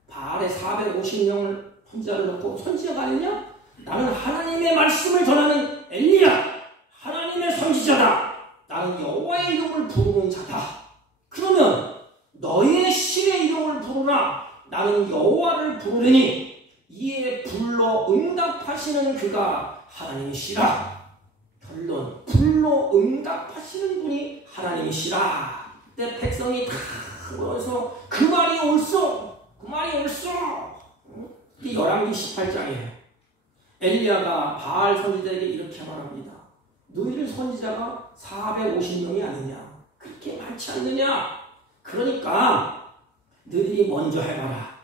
바알에 450명을 선지자를 놓고 선지자가 아니냐? 나는 하나님의 말씀을 전하는 엘리야. 하나님의 선지자다. 나는 여호와의 이름을 부르는 자다. 그러면 너의 신의 이름을 부르라. 나는 여호와를 부르리니 이에 불러 응답하시는 그가 하나님이시라. 결론, 불러 응답하시는 분이 하나님이시라. 내 백성이 다 모여서 그 말이 옳소, 그 말이 옳소. 이게 열왕기 18장이에요. 엘리야가 바알 선지자에게 이렇게 말합니다. 너희들 선지자가 450명이 아니냐? 그렇게 많지 않느냐? 그러니까 너희들이 먼저 해봐라.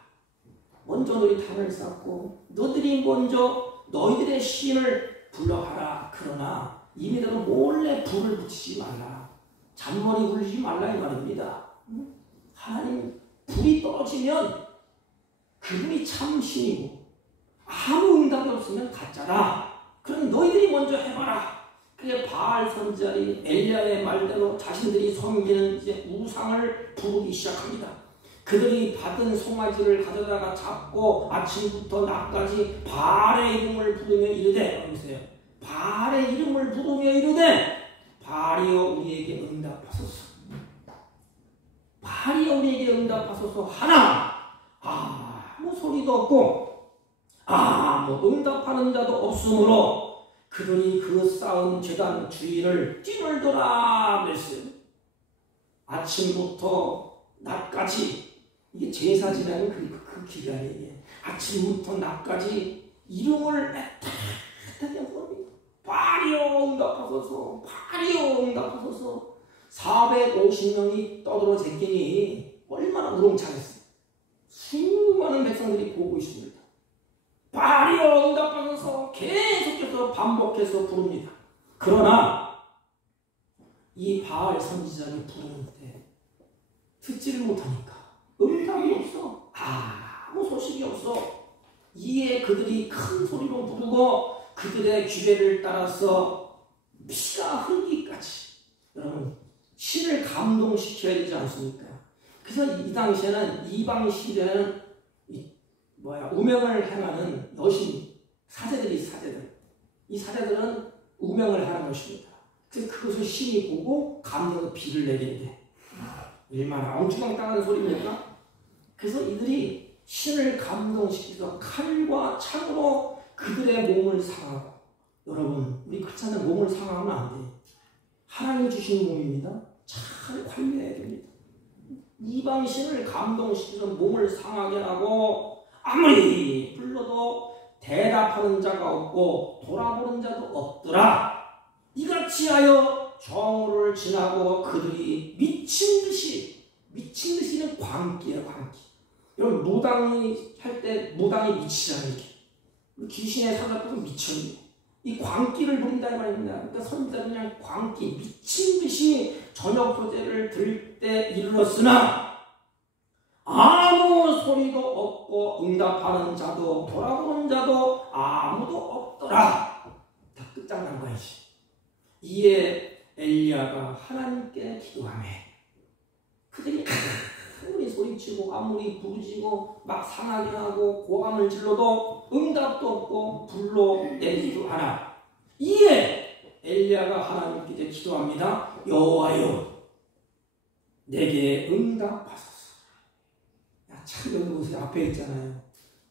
먼저 너희 단을 쌓고 너희들이 먼저 너희들의 신을 불러하라. 그러나 이미대로 몰래 불을 붙이지 말라. 잔머리 굴리지 말라 이 말입니다. 하나님 불이 떨어지면 그분이 참 신이고 아무 응답이 없으면 가짜다. 그럼 너희들이 먼저 해봐라. 그게 바알 선지자들이 엘리야의 말대로 자신들이 섬기는 이제 우상을 부르기 시작합니다. 그들이 받은 송아지를 가져다가 잡고 아침부터 낮까지 바알의 이름을 부르며 이르되, 보세요. 바알의 이름을 부르며 이르되, 바알이여 우리에게 응답하소서. 바알이여 우리에게 응답하소서 하나 아무 소리도 없고 아무 응답하는 자도 없으므로 그들이 그 쌓은 제단 주위를 뛰놀더라 그랬어요. 아침부터 낮까지, 이게 제사 지나는 그 기간이에요. 아침부터 낮까지 이름을 애타게 부릅니다. 바알이여 응답하소서, 바알이여 응답하소서. 450명이 떠들어 제끼니 얼마나 우렁차겠어요. 수많은 백성들이 보고 있습니다. 바알이여 응답하소서 계속해서 반복해서 부릅니다. 그러나 이 바알 선지자를 부르는데 듣지를 못하니까 응답이 없어. 아무 소식이 없어. 이에 그들이 큰 소리로 부르고 그들의 규례를 따라서 피가 흐르기까지, 여러분 신을 감동시켜야 되지 않습니까? 그래서 이 당시에는 이방 시대는 우명을 행하는 여신 사제들이 사제들, 이 사제들은 우명을 하는 것입니다. 그래서 그것을 신이 보고 감동의 비를 내리는데 얼마나 엉뚱땅땅한 소리입니까? 그래서 이들이 신을 감동시켜서 칼과 창으로 그들의 몸을 상하고, 여러분 우리 크리스찬은 몸을 상하면 안 돼요. 하나님이 주신 몸입니다. 잘 관리해야 됩니다. 이방신을 감동시켜서 몸을 상하게 하고 아무리 불러도 대답하는 자가 없고 돌아보는 자도 없더라. 이같이 하여 정오를 지나고 그들이 미친 듯이는 광기예요, 광기. 여러분 무당이 할 때 무당이 미치잖아요. 이렇게. 귀신의 사자도 미쳐요. 이 광기를 부린다 이 말입니다. 그러니까 선지자는 그냥 광기, 미친 듯이 저녁 소재를 들 때 이르렀으나 아무 소리도 없고 응답하는 자도 돌아보는 자도 아무도 없더라. 다 끝장난 거야지. 이에 엘리야가 하나님께 기도하며 그들이 아무리 소리치고 아무리 부르짖고 막 상하게 하고 고함을 질러도 응답도 없고 불러내지도 않아. 이에 엘리야가 하나님께 이제 기도합니다. 여호와여 내게 응답하소서. 참 여기 보세요. 앞에 있잖아요.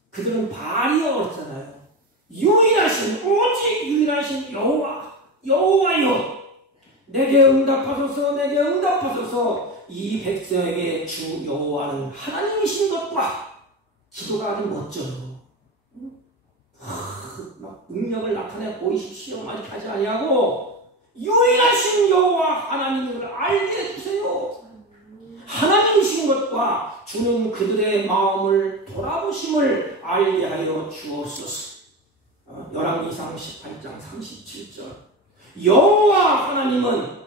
그들은 바알이었잖아요. 오직 유일하신 여호와여 내게 응답하소서. 내게 응답하소서. 이 백성에게 주 여호와는 하나님이신 것과 기도가 아주 멋져요. 막 능력을 나타내 보이십시오. 아직 하지 아니하고 유일하신 여호와 하나님을 알게 해주세요. 하나님이신 것과 주는 그들의 마음을 돌아보심을 알게 하여 주옵소서. 열왕기상 18장 37절 여호와 하나님은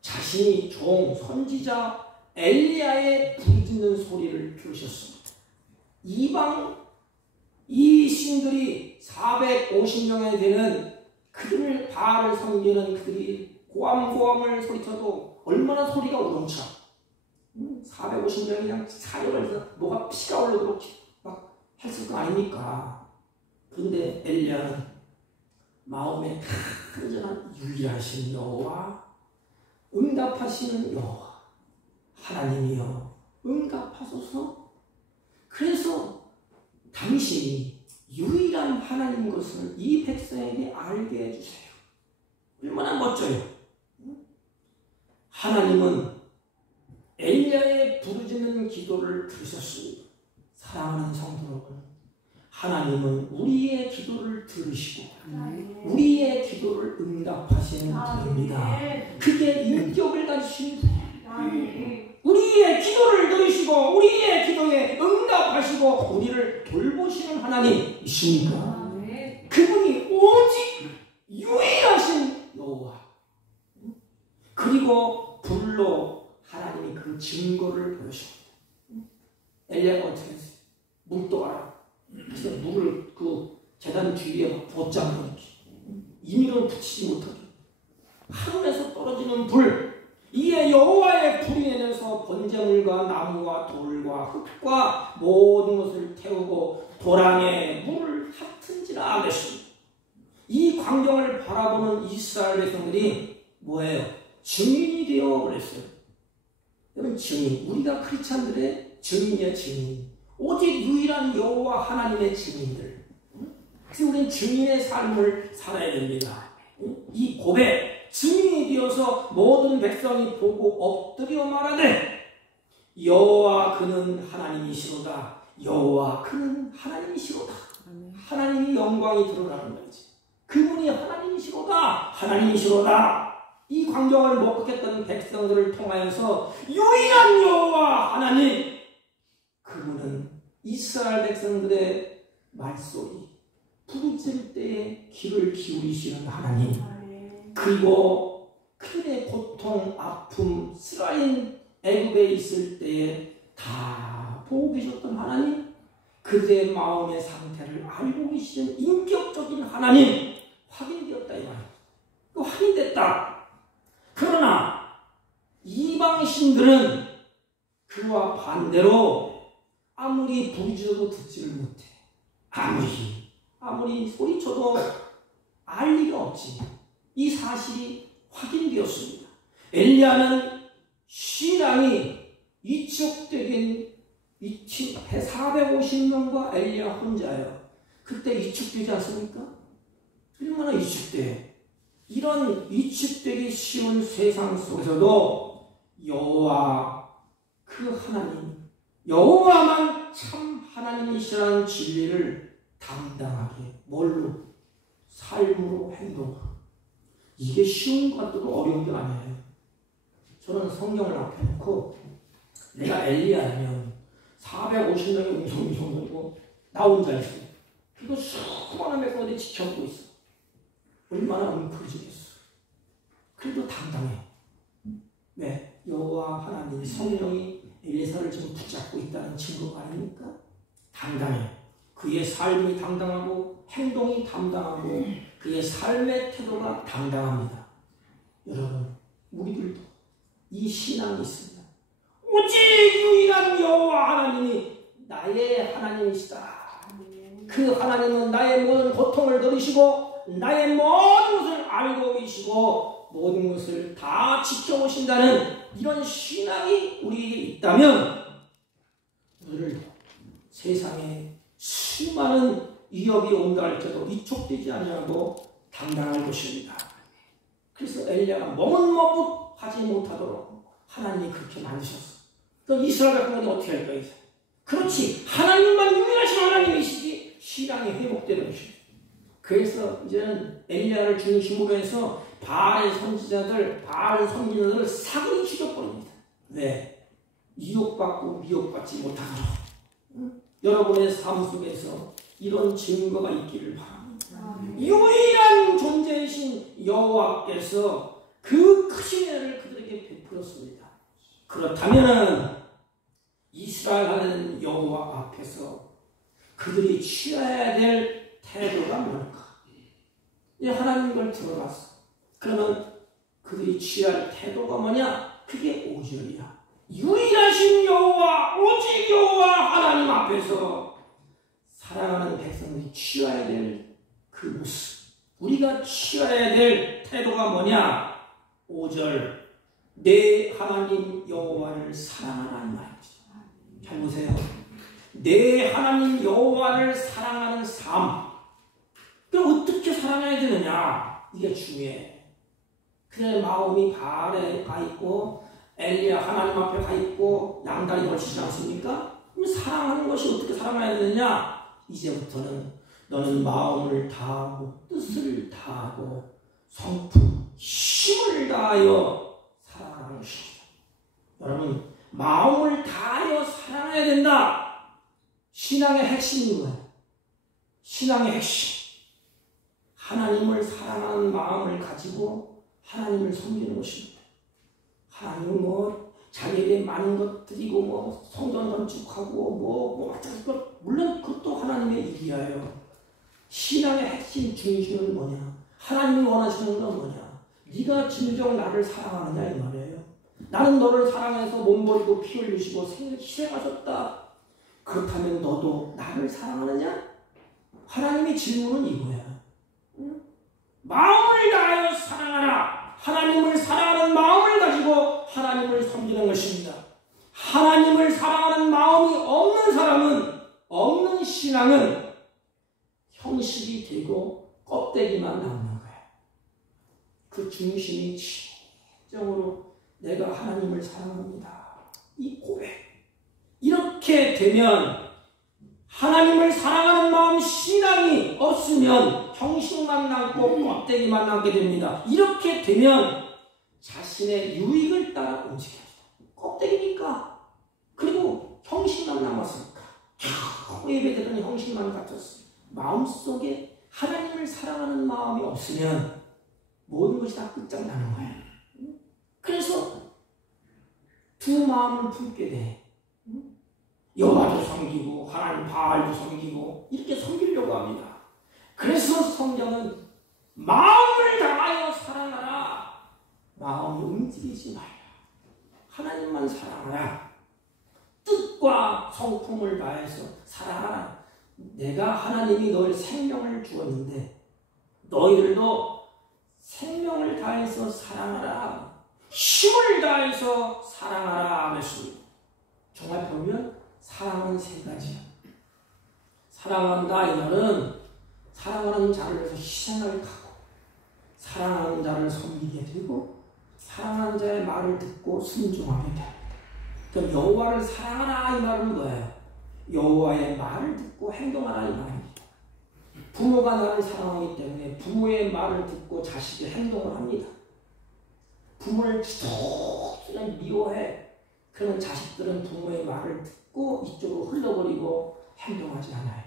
자신이 종 선지자 엘리야의 부르짖는 소리를 들으셨습니다. 이 신들이 450명에 되는 그들을 바알을 섬기는 그들이 고함을 소리쳐도 얼마나 소리가 우렁차. 450명이 그냥 사력을 해서 뭐가 피가 올라도록 막 했을 거 아닙니까? 그런데 엘리야는 마음에 간절한 유일하신 여호와 응답하시는 여호와 하나님이여 응답하소서. 그래서 당신이 유일한 하나님인 것을 이 백성에게 알게 해주세요. 얼마나 멋져요. 하나님은 엘리야의 부르짖는 기도를 들으셨습니다. 사랑하는 성도 여러분, 하나님은 우리의 기도를 들으시고 우리의 기도를 응답하시는 분입니다. 그게 인격을 가지신 분이에요. 우리의 기도를 들으시고 우리의 기도에 응답하시고 우리를 돌보시는 하나님이십니까? 그분이 오직 유일하신 여호와. 그리고 불로 하나님이 그 증거를 보여줍니다. 엘리야가 어떻게 했어요? 물 떠와라. 그래서 물을 그 제단 뒤에 붓자고 이렇게 임의로 붙이지 못하게 하늘에서 떨어지는 불. 이에 여호와의 불이 내려서 번제물과 나무와 돌과 흙과 모든 것을 태우고 도랑에 물을 핫은지라 하겠습니다. 이 광경을 바라보는 이스라엘 백성들이 뭐예요? 증인이 되어 그랬어요. 여러분 증인, 우리가 크리스찬들의 증인이야. 증인. 오직 유일한 여호와 하나님의 증인들. 그래서 우리는 증인의 삶을 살아야 됩니다. 이 고백 증인이 되어서 모든 백성이 보고 엎드려 말하되 여호와 그는 하나님이시로다. 여호와 그는 하나님이시로다. 하나님이 영광이 드러나는 거지. 그분이 하나님이시로다. 하나님이시로다. 이 광경을 목격했던 백성들을 통하여서 유일한 여호와 하나님, 그분은 이스라엘 백성들의 말소리 부르짖을 때에 귀를 기울이시는 하나님, 그리고 그들의 고통, 아픔, 쓰라린 애굽에 있을 때에 다 보고 계셨던 하나님, 그들의 마음의 상태를 알고 계시는 인격적인 하나님, 확인되었다 이 말이에요. 확인됐다. 그러나 이방신들은 그와 반대로 아무리 부르짖어도 듣지를 못해. 아무리 소리쳐도 알 리가 없지. 이 사실이 확인되었습니다. 엘리야는 신앙이 이축되긴 450명과 엘리야 혼자예요. 그때 이축되지 않습니까? 얼마나 이축돼. 이런 이축되기 쉬운 세상 속에서도 여호와 그 하나님 여호와만 참 하나님이시라는 진리를 당당하게 뭘로? 삶으로 행동으로. 이게 쉬운 것 같아도 어려운 게 아니에요. 저는 성경을 앞에 놓고 내가 엘리야라면 450명의 웅성웅성거리고 나 혼자 있어. 그리고 수많은 백성들이 지켜보고 있어. 얼마나 웅크러지겠어. 그래도 당당해. 왜? 여호와 하나님 성령이 엘리사를 지금 붙잡고 있다는 증거 아닙니까? 당당해. 그의 삶이 당당하고 행동이 당당하고 그의 삶의 태도가 당당합니다. 여러분, 우리들도 이 신앙이 있습니다. 오직 유일한 여호와 하나님이 나의 하나님이시다. 그 하나님은 나의 모든 고통을 들으시고 나의 모든 것을 알고 계시고 모든 것을 다 지켜보신다는 이런 신앙이 우리에게 있다면 우리를 세상에 수많은 위협이 온다 할지라도 위축되지 아니하고 당당할 것입니다. 그래서 엘리야가 머뭇머뭇하지 못하도록 하나님이 그렇게 만드셨어. 또 이스라엘 백성들이 어떻게 할 거예요? 그렇지, 하나님만 유일하신 하나님이시지. 신앙이 회복되는 것입니다. 그래서 이제는 엘리야를 중심으로 해서 바알의 선지자들, 바알 선지자들을 사그리 죽여버립니다. 왜? 유혹받고 미혹받지 못하도록. 여러분의 삶 속에서 이런 증거가 있기를 바랍니다. 유일한 존재이신 여호와께서 그 크신 은혜를 그들에게 베풀었습니다. 그렇다면 이스라엘 하는 여호와 앞에서 그들이 취해야 될 태도가 뭘까? 하나님 걸 들어봤어. 그러면 그들이 취할 태도가 뭐냐? 그게 5절이야. 유일하신 여호와, 오직 여호와 하나님 앞에서 사랑하는 백성들이 취해야 될 그 모습, 우리가 취해야 될 태도가 뭐냐? 5절, 내 하나님 여호와를 사랑하라 이 말이지. 잘 보세요. 내 하나님 여호와를 사랑하는 삶. 그럼 어떻게 사랑해야 되느냐? 이게 중요해. 그의 마음이 바알에 가 있고 엘리야 하나님 앞에 가 있고 양다리 걸치지 않습니까? 그럼 사랑하는 것이 어떻게 사랑해야 되느냐? 이제부터는 너는 마음을 다하고 뜻을 다하고 성품, 힘을 다하여 사랑하는 것입니다. 여러분, 마음을 다하여 사랑해야 된다. 신앙의 핵심인 거예요. 신앙의 핵심. 하나님을 사랑하는 마음을 가지고 하나님을 섬기는 것입니다. 하나님은 자기에게 많은 것 드리고 성전 건축하고 물론 그것도 하나님의 일이에요. 신앙의 핵심 중심은 뭐냐? 하나님이 원하시는 건 뭐냐? 네가 진정 나를 사랑하느냐 이 말이에요. 나는 너를 사랑해서 몸버리고 피 흘리시고 희생하셨다. 그렇다면 너도 나를 사랑하느냐? 하나님의 질문은 이거야. 마음을 다하여 사랑하라. 하나님을 사랑하는 마음을 가지고 하나님을 섬기는 것입니다. 하나님을 사랑하는 마음이 없는 사람은, 없는 신앙은 형식이 되고 껍데기만 남는 거예요. 그 중심이 진정으로 내가 하나님을 사랑합니다. 이 고백. 이렇게 되면 하나님을 사랑하는 마음, 신앙이 없으면 형식만 남고 껍데기만 남게 됩니다. 이렇게 되면 자신의 유익을 따라 움직여요. 껍데기니까. 그리고 형식만 남았으니까. 예배드리는 형식만 갖췄어요. 마음속에 하나님을 사랑하는 마음이 없으면 모든 것이 다 끝장나는 거예요. 그래서 두 마음을 품게 돼. 여호와도 섬기고 하나님 바알도 섬기고 이렇게 섬기려고 합니다. 그래서 성경은 마음을 다하여 사랑하라. 마음을 움직이지 말라. 하나님만 사랑하라. 뜻과 성품을 다해서 사랑하라. 내가 하나님이 너의 생명을 주었는데 너희들도 생명을 다해서 사랑하라. 힘을 다해서 사랑하라 하셨습니다. 정말 보면 사랑은 세 가지야. 사랑한다 이 말은 사랑하는 자를 위해서 희생을 하고 사랑하는 자를 섬기게 되고 사랑하는 자의 말을 듣고 순종하게 됩니다. 그럼 여호와를 사랑하라 이 말은 뭐예요? 여호와의 말을 듣고 행동하라 이 말입니다. 부모가 나를 사랑하기 때문에 부모의 말을 듣고 자식이 행동을 합니다. 부모를 지독히 미워해. 그러면 자식들은 부모의 말을 듣고 이쪽으로 흘러버리고 행동하지 않아요.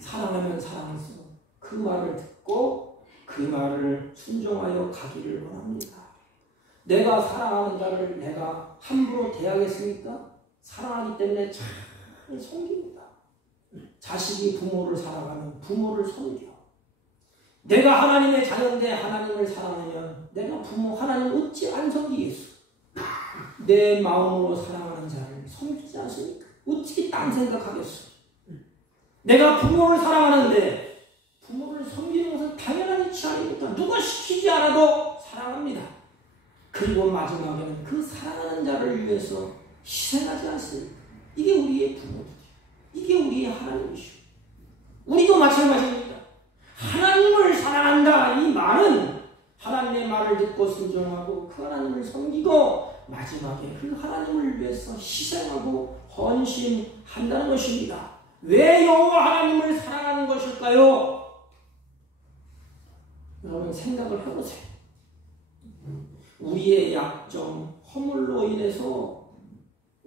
사랑하면 사랑할수록 그 말을 듣고 그 말을 순종하여 가기를 원합니다. 내가 사랑하는 자를 내가 함부로 대하겠습니까? 사랑하기 때문에 잘 섬깁니다. 자식이 부모를 사랑하면 부모를 섬겨. 내가 하나님의 자녀인데 하나님을 사랑하면 내가 부모 하나님을 어찌 안 섬기겠어? 내 마음으로 사랑하는 자를 섬기지 않습니까? 어찌 딴 생각하겠어? 내가 부모를 사랑하는데 부모를 섬기는 것은 당연한 이치 아닙니까? 누가 시키지 않아도 사랑합니다. 그리고 마지막에는 그 사랑하는 자를 위해서 희생하지 않습니까? 이게 우리의 부모들이죠. 이게 우리의 하나님이시오. 우리도 마찬가지입니다. 하나님을 사랑한다 이 말은 하나님의 말을 듣고 순종하고 그 하나님을 섬기고 마지막에 그 하나님을 위해서 희생하고 헌신한다는 것입니다. 왜 여호와 하나님을 사랑하는 것일까요? 여러분 생각을 해보세요. 우리의 약점, 허물로 인해서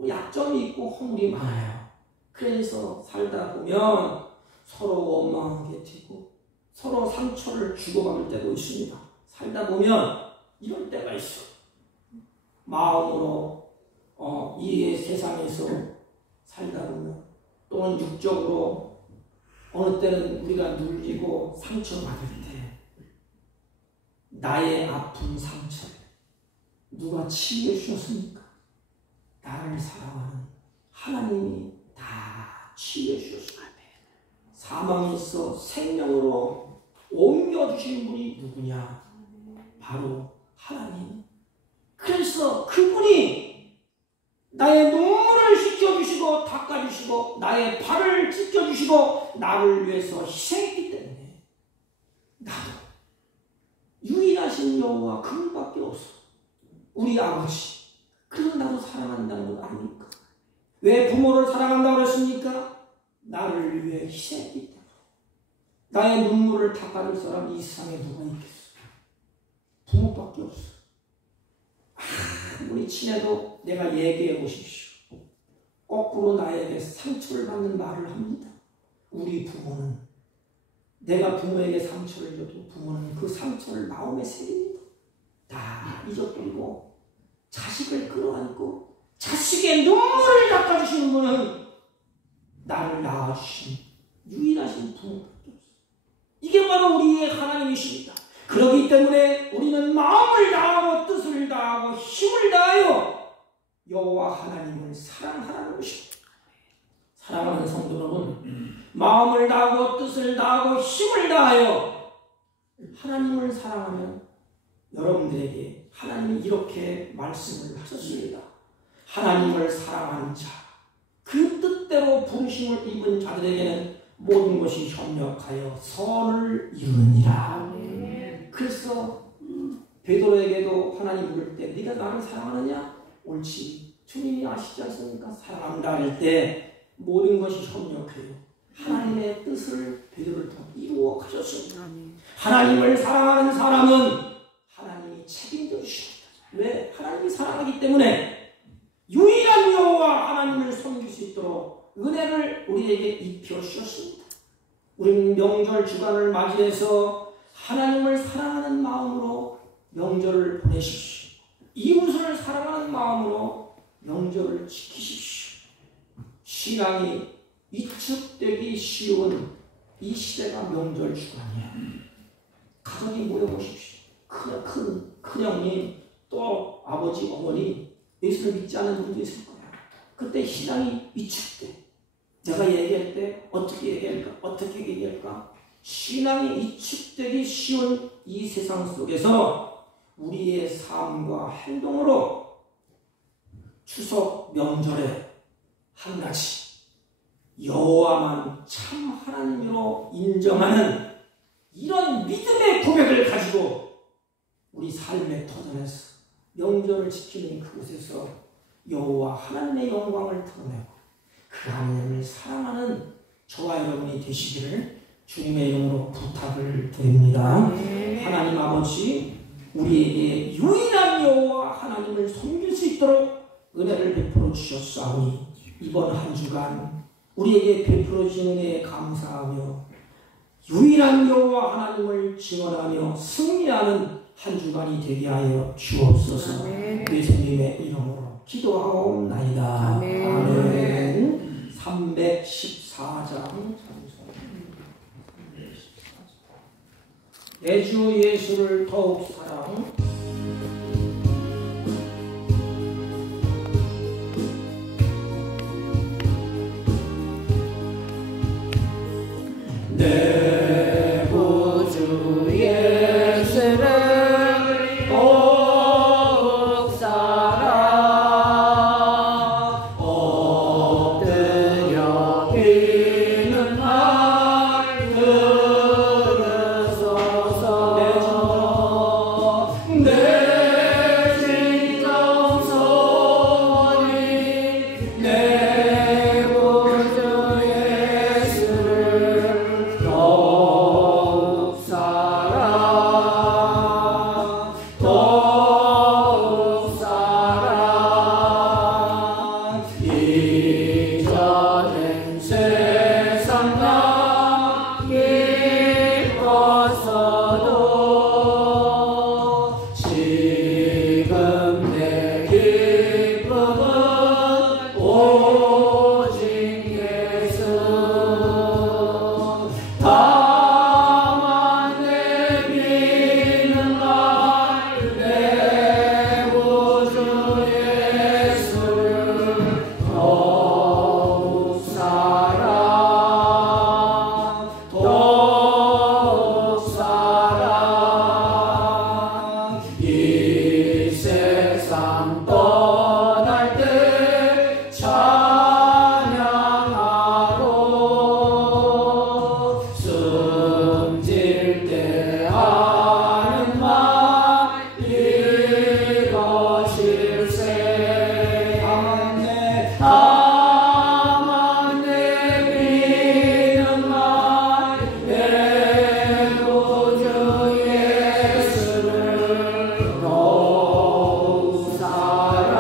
약점이 있고 허물이 많아요. 그래서 살다 보면 서로 원망하게 되고 서로 상처를 주고받을 때도 있습니다. 살다 보면 이럴 때가 있어. 마음으로 이 세상에서 살다 보면 또는 육적으로 어느 때는 우리가 눌리고 상처받을 때 나의 아픈 상처를 누가 치유해 주셨습니까? 나를 사랑하는 하나님이 다 치유해 주셨습니다. 사망에 있어 생명으로 옮겨주신 분이 누구냐? 바로 하나님. 그래서 그분이 나의 눈물을 씻겨주시고 닦아주시고 나의 발을 찢겨주시고 나를 위해서 희생했기 때문에 나도 유일하신 여호와 그분밖에 없어. 우리 아버지. 그래서 나도 사랑한다는 것 아닙니까? 왜 부모를 사랑한다고 그랬습니까? 나를 위해 희생했기 때문에. 나의 눈물을 닦아줄 사람 이 세상에 누가 있겠어? 부모밖에 없어. 아무리 친해도 내가 얘기해 보십시오. 거꾸로 나에게 상처를 받는 말을 합니다. 우리 부모는 내가 부모에게 상처를 줘도 부모는 그 상처를 마음에 새깁니다. 다 잊어버리고 자식을 끌어안고 자식의 눈물을 닦아주시는 분은 나를 낳아주신 유일하신 부모밖에 없어요. 이게 바로 우리의 하나님이십니다. 그렇기 때문에 우리는 마음을 다하고 뜻을 다하고 힘을 다하여 여호와 하나님을 사랑하라는 것입니다. 사랑하는 성도 여러분, 마음을 다하고 뜻을 다하고 힘을 다하여 하나님을 사랑하면 여러분들에게 하나님이 이렇게 말씀을 하셨습니다. 하나님을 사랑하는 자, 그 뜻대로 부르심을 입은 자들에게는 모든 것이 협력하여 선을 이루느니라. 그래서 베드로에게도 하나님 부를 때 네가 나를 사랑하느냐? 옳지. 주님이 아시지 않습니까? 사랑한다 할 때 모든 것이 협력해요. 하나님의 뜻을 베드로를 통해 이루어 가셨습니다. 하나님을 사랑하는 사람은 하나님이 책임져 주십니다. 왜? 하나님이 사랑하기 때문에 유일한 여호와 하나님을 섬길 수 있도록 은혜를 우리에게 입혀 주셨습니다. 우리는 명절 주간을 맞이해서 하나님을 사랑하는 마음으로 명절을 보내십시오. 이웃을 사랑하는 마음으로 명절을 지키십시오. 신앙이 위축되기 쉬운 이 시대가 명절 주간이에요. 가정이 모여보십시오. 큰형님 또 아버지 어머니 예수를 믿지 않는 분도 있을 거예요. 그때 신앙이 위축돼. 내가 얘기할 때 어떻게 얘기할까? 신앙이 위축되기 쉬운 이 세상 속에서 우리의 삶과 행동으로 추석 명절에 한 가지 여호와만 참 하나님으로 인정하는 이런 믿음의 고백을 가지고 우리 삶의 터전에서 명절을 지키는 그곳에서 여호와 하나님의 영광을 드러내고 그 하나님을 사랑하는 저와 여러분이 되시기를 주님의 이름으로 부탁을 드립니다. 하나님 아버지, 우리에게 유일한 여호와 하나님을 섬길 수 있도록 은혜를 베풀어 주셨사오니 이번 한 주간 우리에게 베풀어 주신 은혜에 감사하며 유일한 여호와 하나님을 증언하며 승리하는 한 주간이 되게 하여 주옵소서. 예수님의 이름으로 기도하옵나이다. 아멘. 314장 내 주 예수를 더욱 사랑. 내 구주 예수를 더욱 사랑. 엎드려 비는 말 들으소서. 내 진정 소리 내 구주 예수를 더욱 사랑. 더욱 사랑. 이전엔 세상 나 기뻤어도 지금 내 기쁨은 오직 예수. 다만 내비는 말 내 구주 예수를 더욱 사랑. 더욱 사랑. 이 세상 떠날 때 찬양하고 숨질 때 하는 말 이것일세. 다만 내비는 말 내 구주 예수를 더욱 사랑.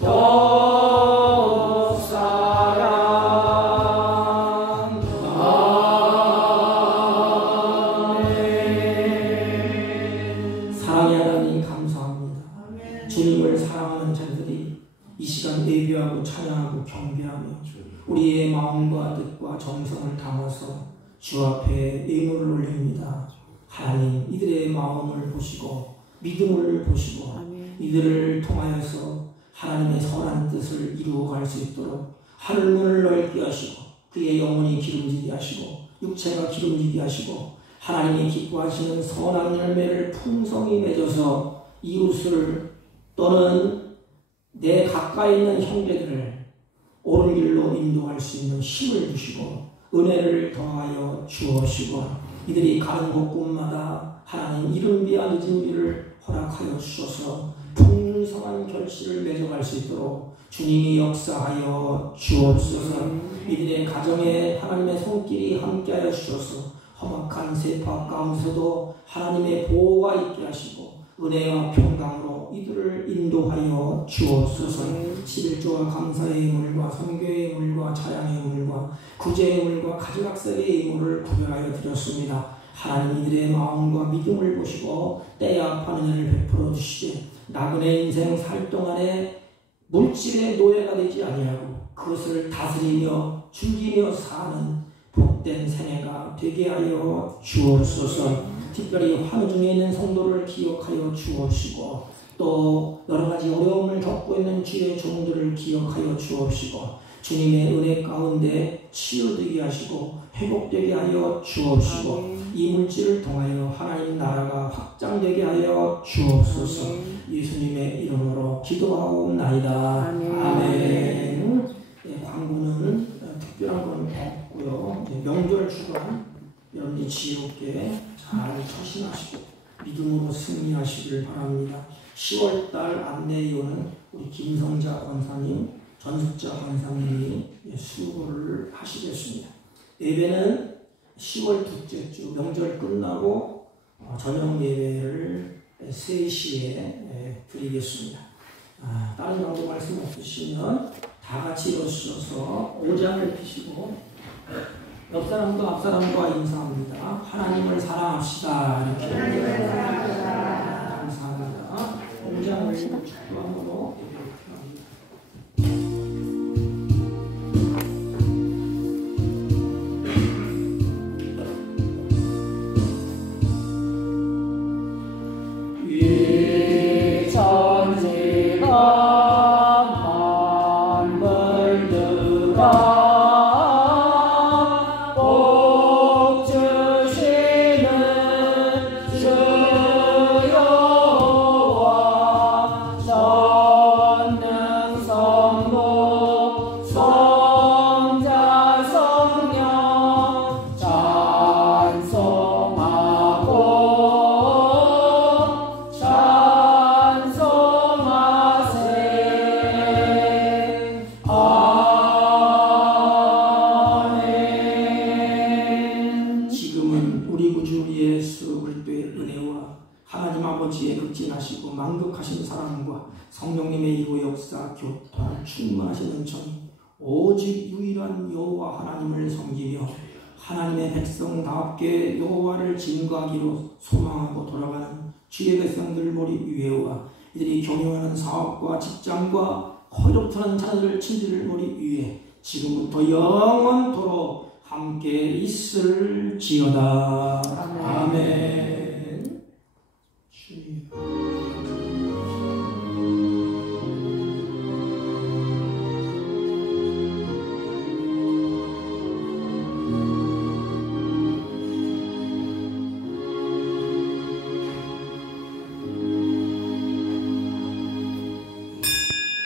더욱 사랑. 아멘. 사랑의 하나님 감사합니다. 주님을 사랑하는 자들이 이 시간 예배하고 찬양하고 경배하며 우리의 마음과 뜻과 정성을 담아서 주 앞에 예물을 올립니다. 하나님, 이들의 마음을 보시고 믿음을 보시고 이들을 통하여서 하나님의 선한 뜻을 이루어갈 수 있도록 하늘문을 넓게 하시고 그의 영혼이 기름지게 하시고 육체가 기름지게 하시고 하나님이 기뻐하시는 선한 열매를 풍성히 맺어서 이웃을 또는 내 가까이 있는 형제들을 옳은 길로 인도할 수 있는 힘을 주시고 은혜를 더하여 주옵시고 이들이 가는 곳곳마다 하나님 이름 비한 늦은 일을 허락하여 주셔서 풍성한 결실을 맺어갈 수 있도록 주님이 역사하여 주옵소서. 이들의 가정에 하나님의 손길이 함께하여 주셔서 험악한 세파 가운데서도 하나님의 보호가 있게 하시고 은혜와 평강으로 이들을 인도하여 주옵소서. 11조와 감사의 예물과 선교의 예물과 찬양의 예물과 구제의 예물과 가정학살의 예물을 구별하여 드렸습니다. 하나님 이들의 마음과 믿음을 보시고 때에 합하는 은혜를 베풀어 주시되 나그네 인생 살 동안에 물질의 노예가 되지 아니하고 그것을 다스리며 즐기며 사는 복된 생애가 되게 하여 주옵소서. 특별히 환우 중에 있는 성도를 기억하여 주옵시고 또 여러 가지 어려움을 겪고 있는 주의 종들을 기억하여 주옵시고 주님의 은혜 가운데 치유되게 하시고 회복되게 하여 주옵시고 이 물질을 통하여 하나님 나라가 확장되게 하여 주옵소서. 예수님의 이름으로 기도하옵나이다. 아멘. 네, 광고는 특별한 건 없고요. 명절 주간 여러분이 지혜롭게 잘 처신하시고 믿음으로 승리하시길 바랍니다. 10월달 안내위원은 우리 김성자 권사님, 전숙자 권사님이 수고를 하시겠습니다. 예배는 10월 둘째 주 명절 끝나고 저녁 예배를 3시에 드리겠습니다. 다른 경우 말씀 없으시면 다 같이 일어서셔서 5장을 펴시고 옆 사람과 앞 사람과 인사합니다. 하나님을 사랑합시다. 이렇게 감사합니다. 5장을 축도함으로 예배를 드립니다. 성령님의 이루 역사, 교통, 충만하신 은총이 오직 유일한 여호와 하나님을 섬기며 하나님의 백성답게 여호와를 증거하기로 소망하고 돌아가는 주의 백성들 머리 위에와 이들이 경영하는 사업과 직장과 거듭하는 자녀들 친지를 머리 위에 지금부터 영원토록 함께 있을지어다. 아멘. 주여.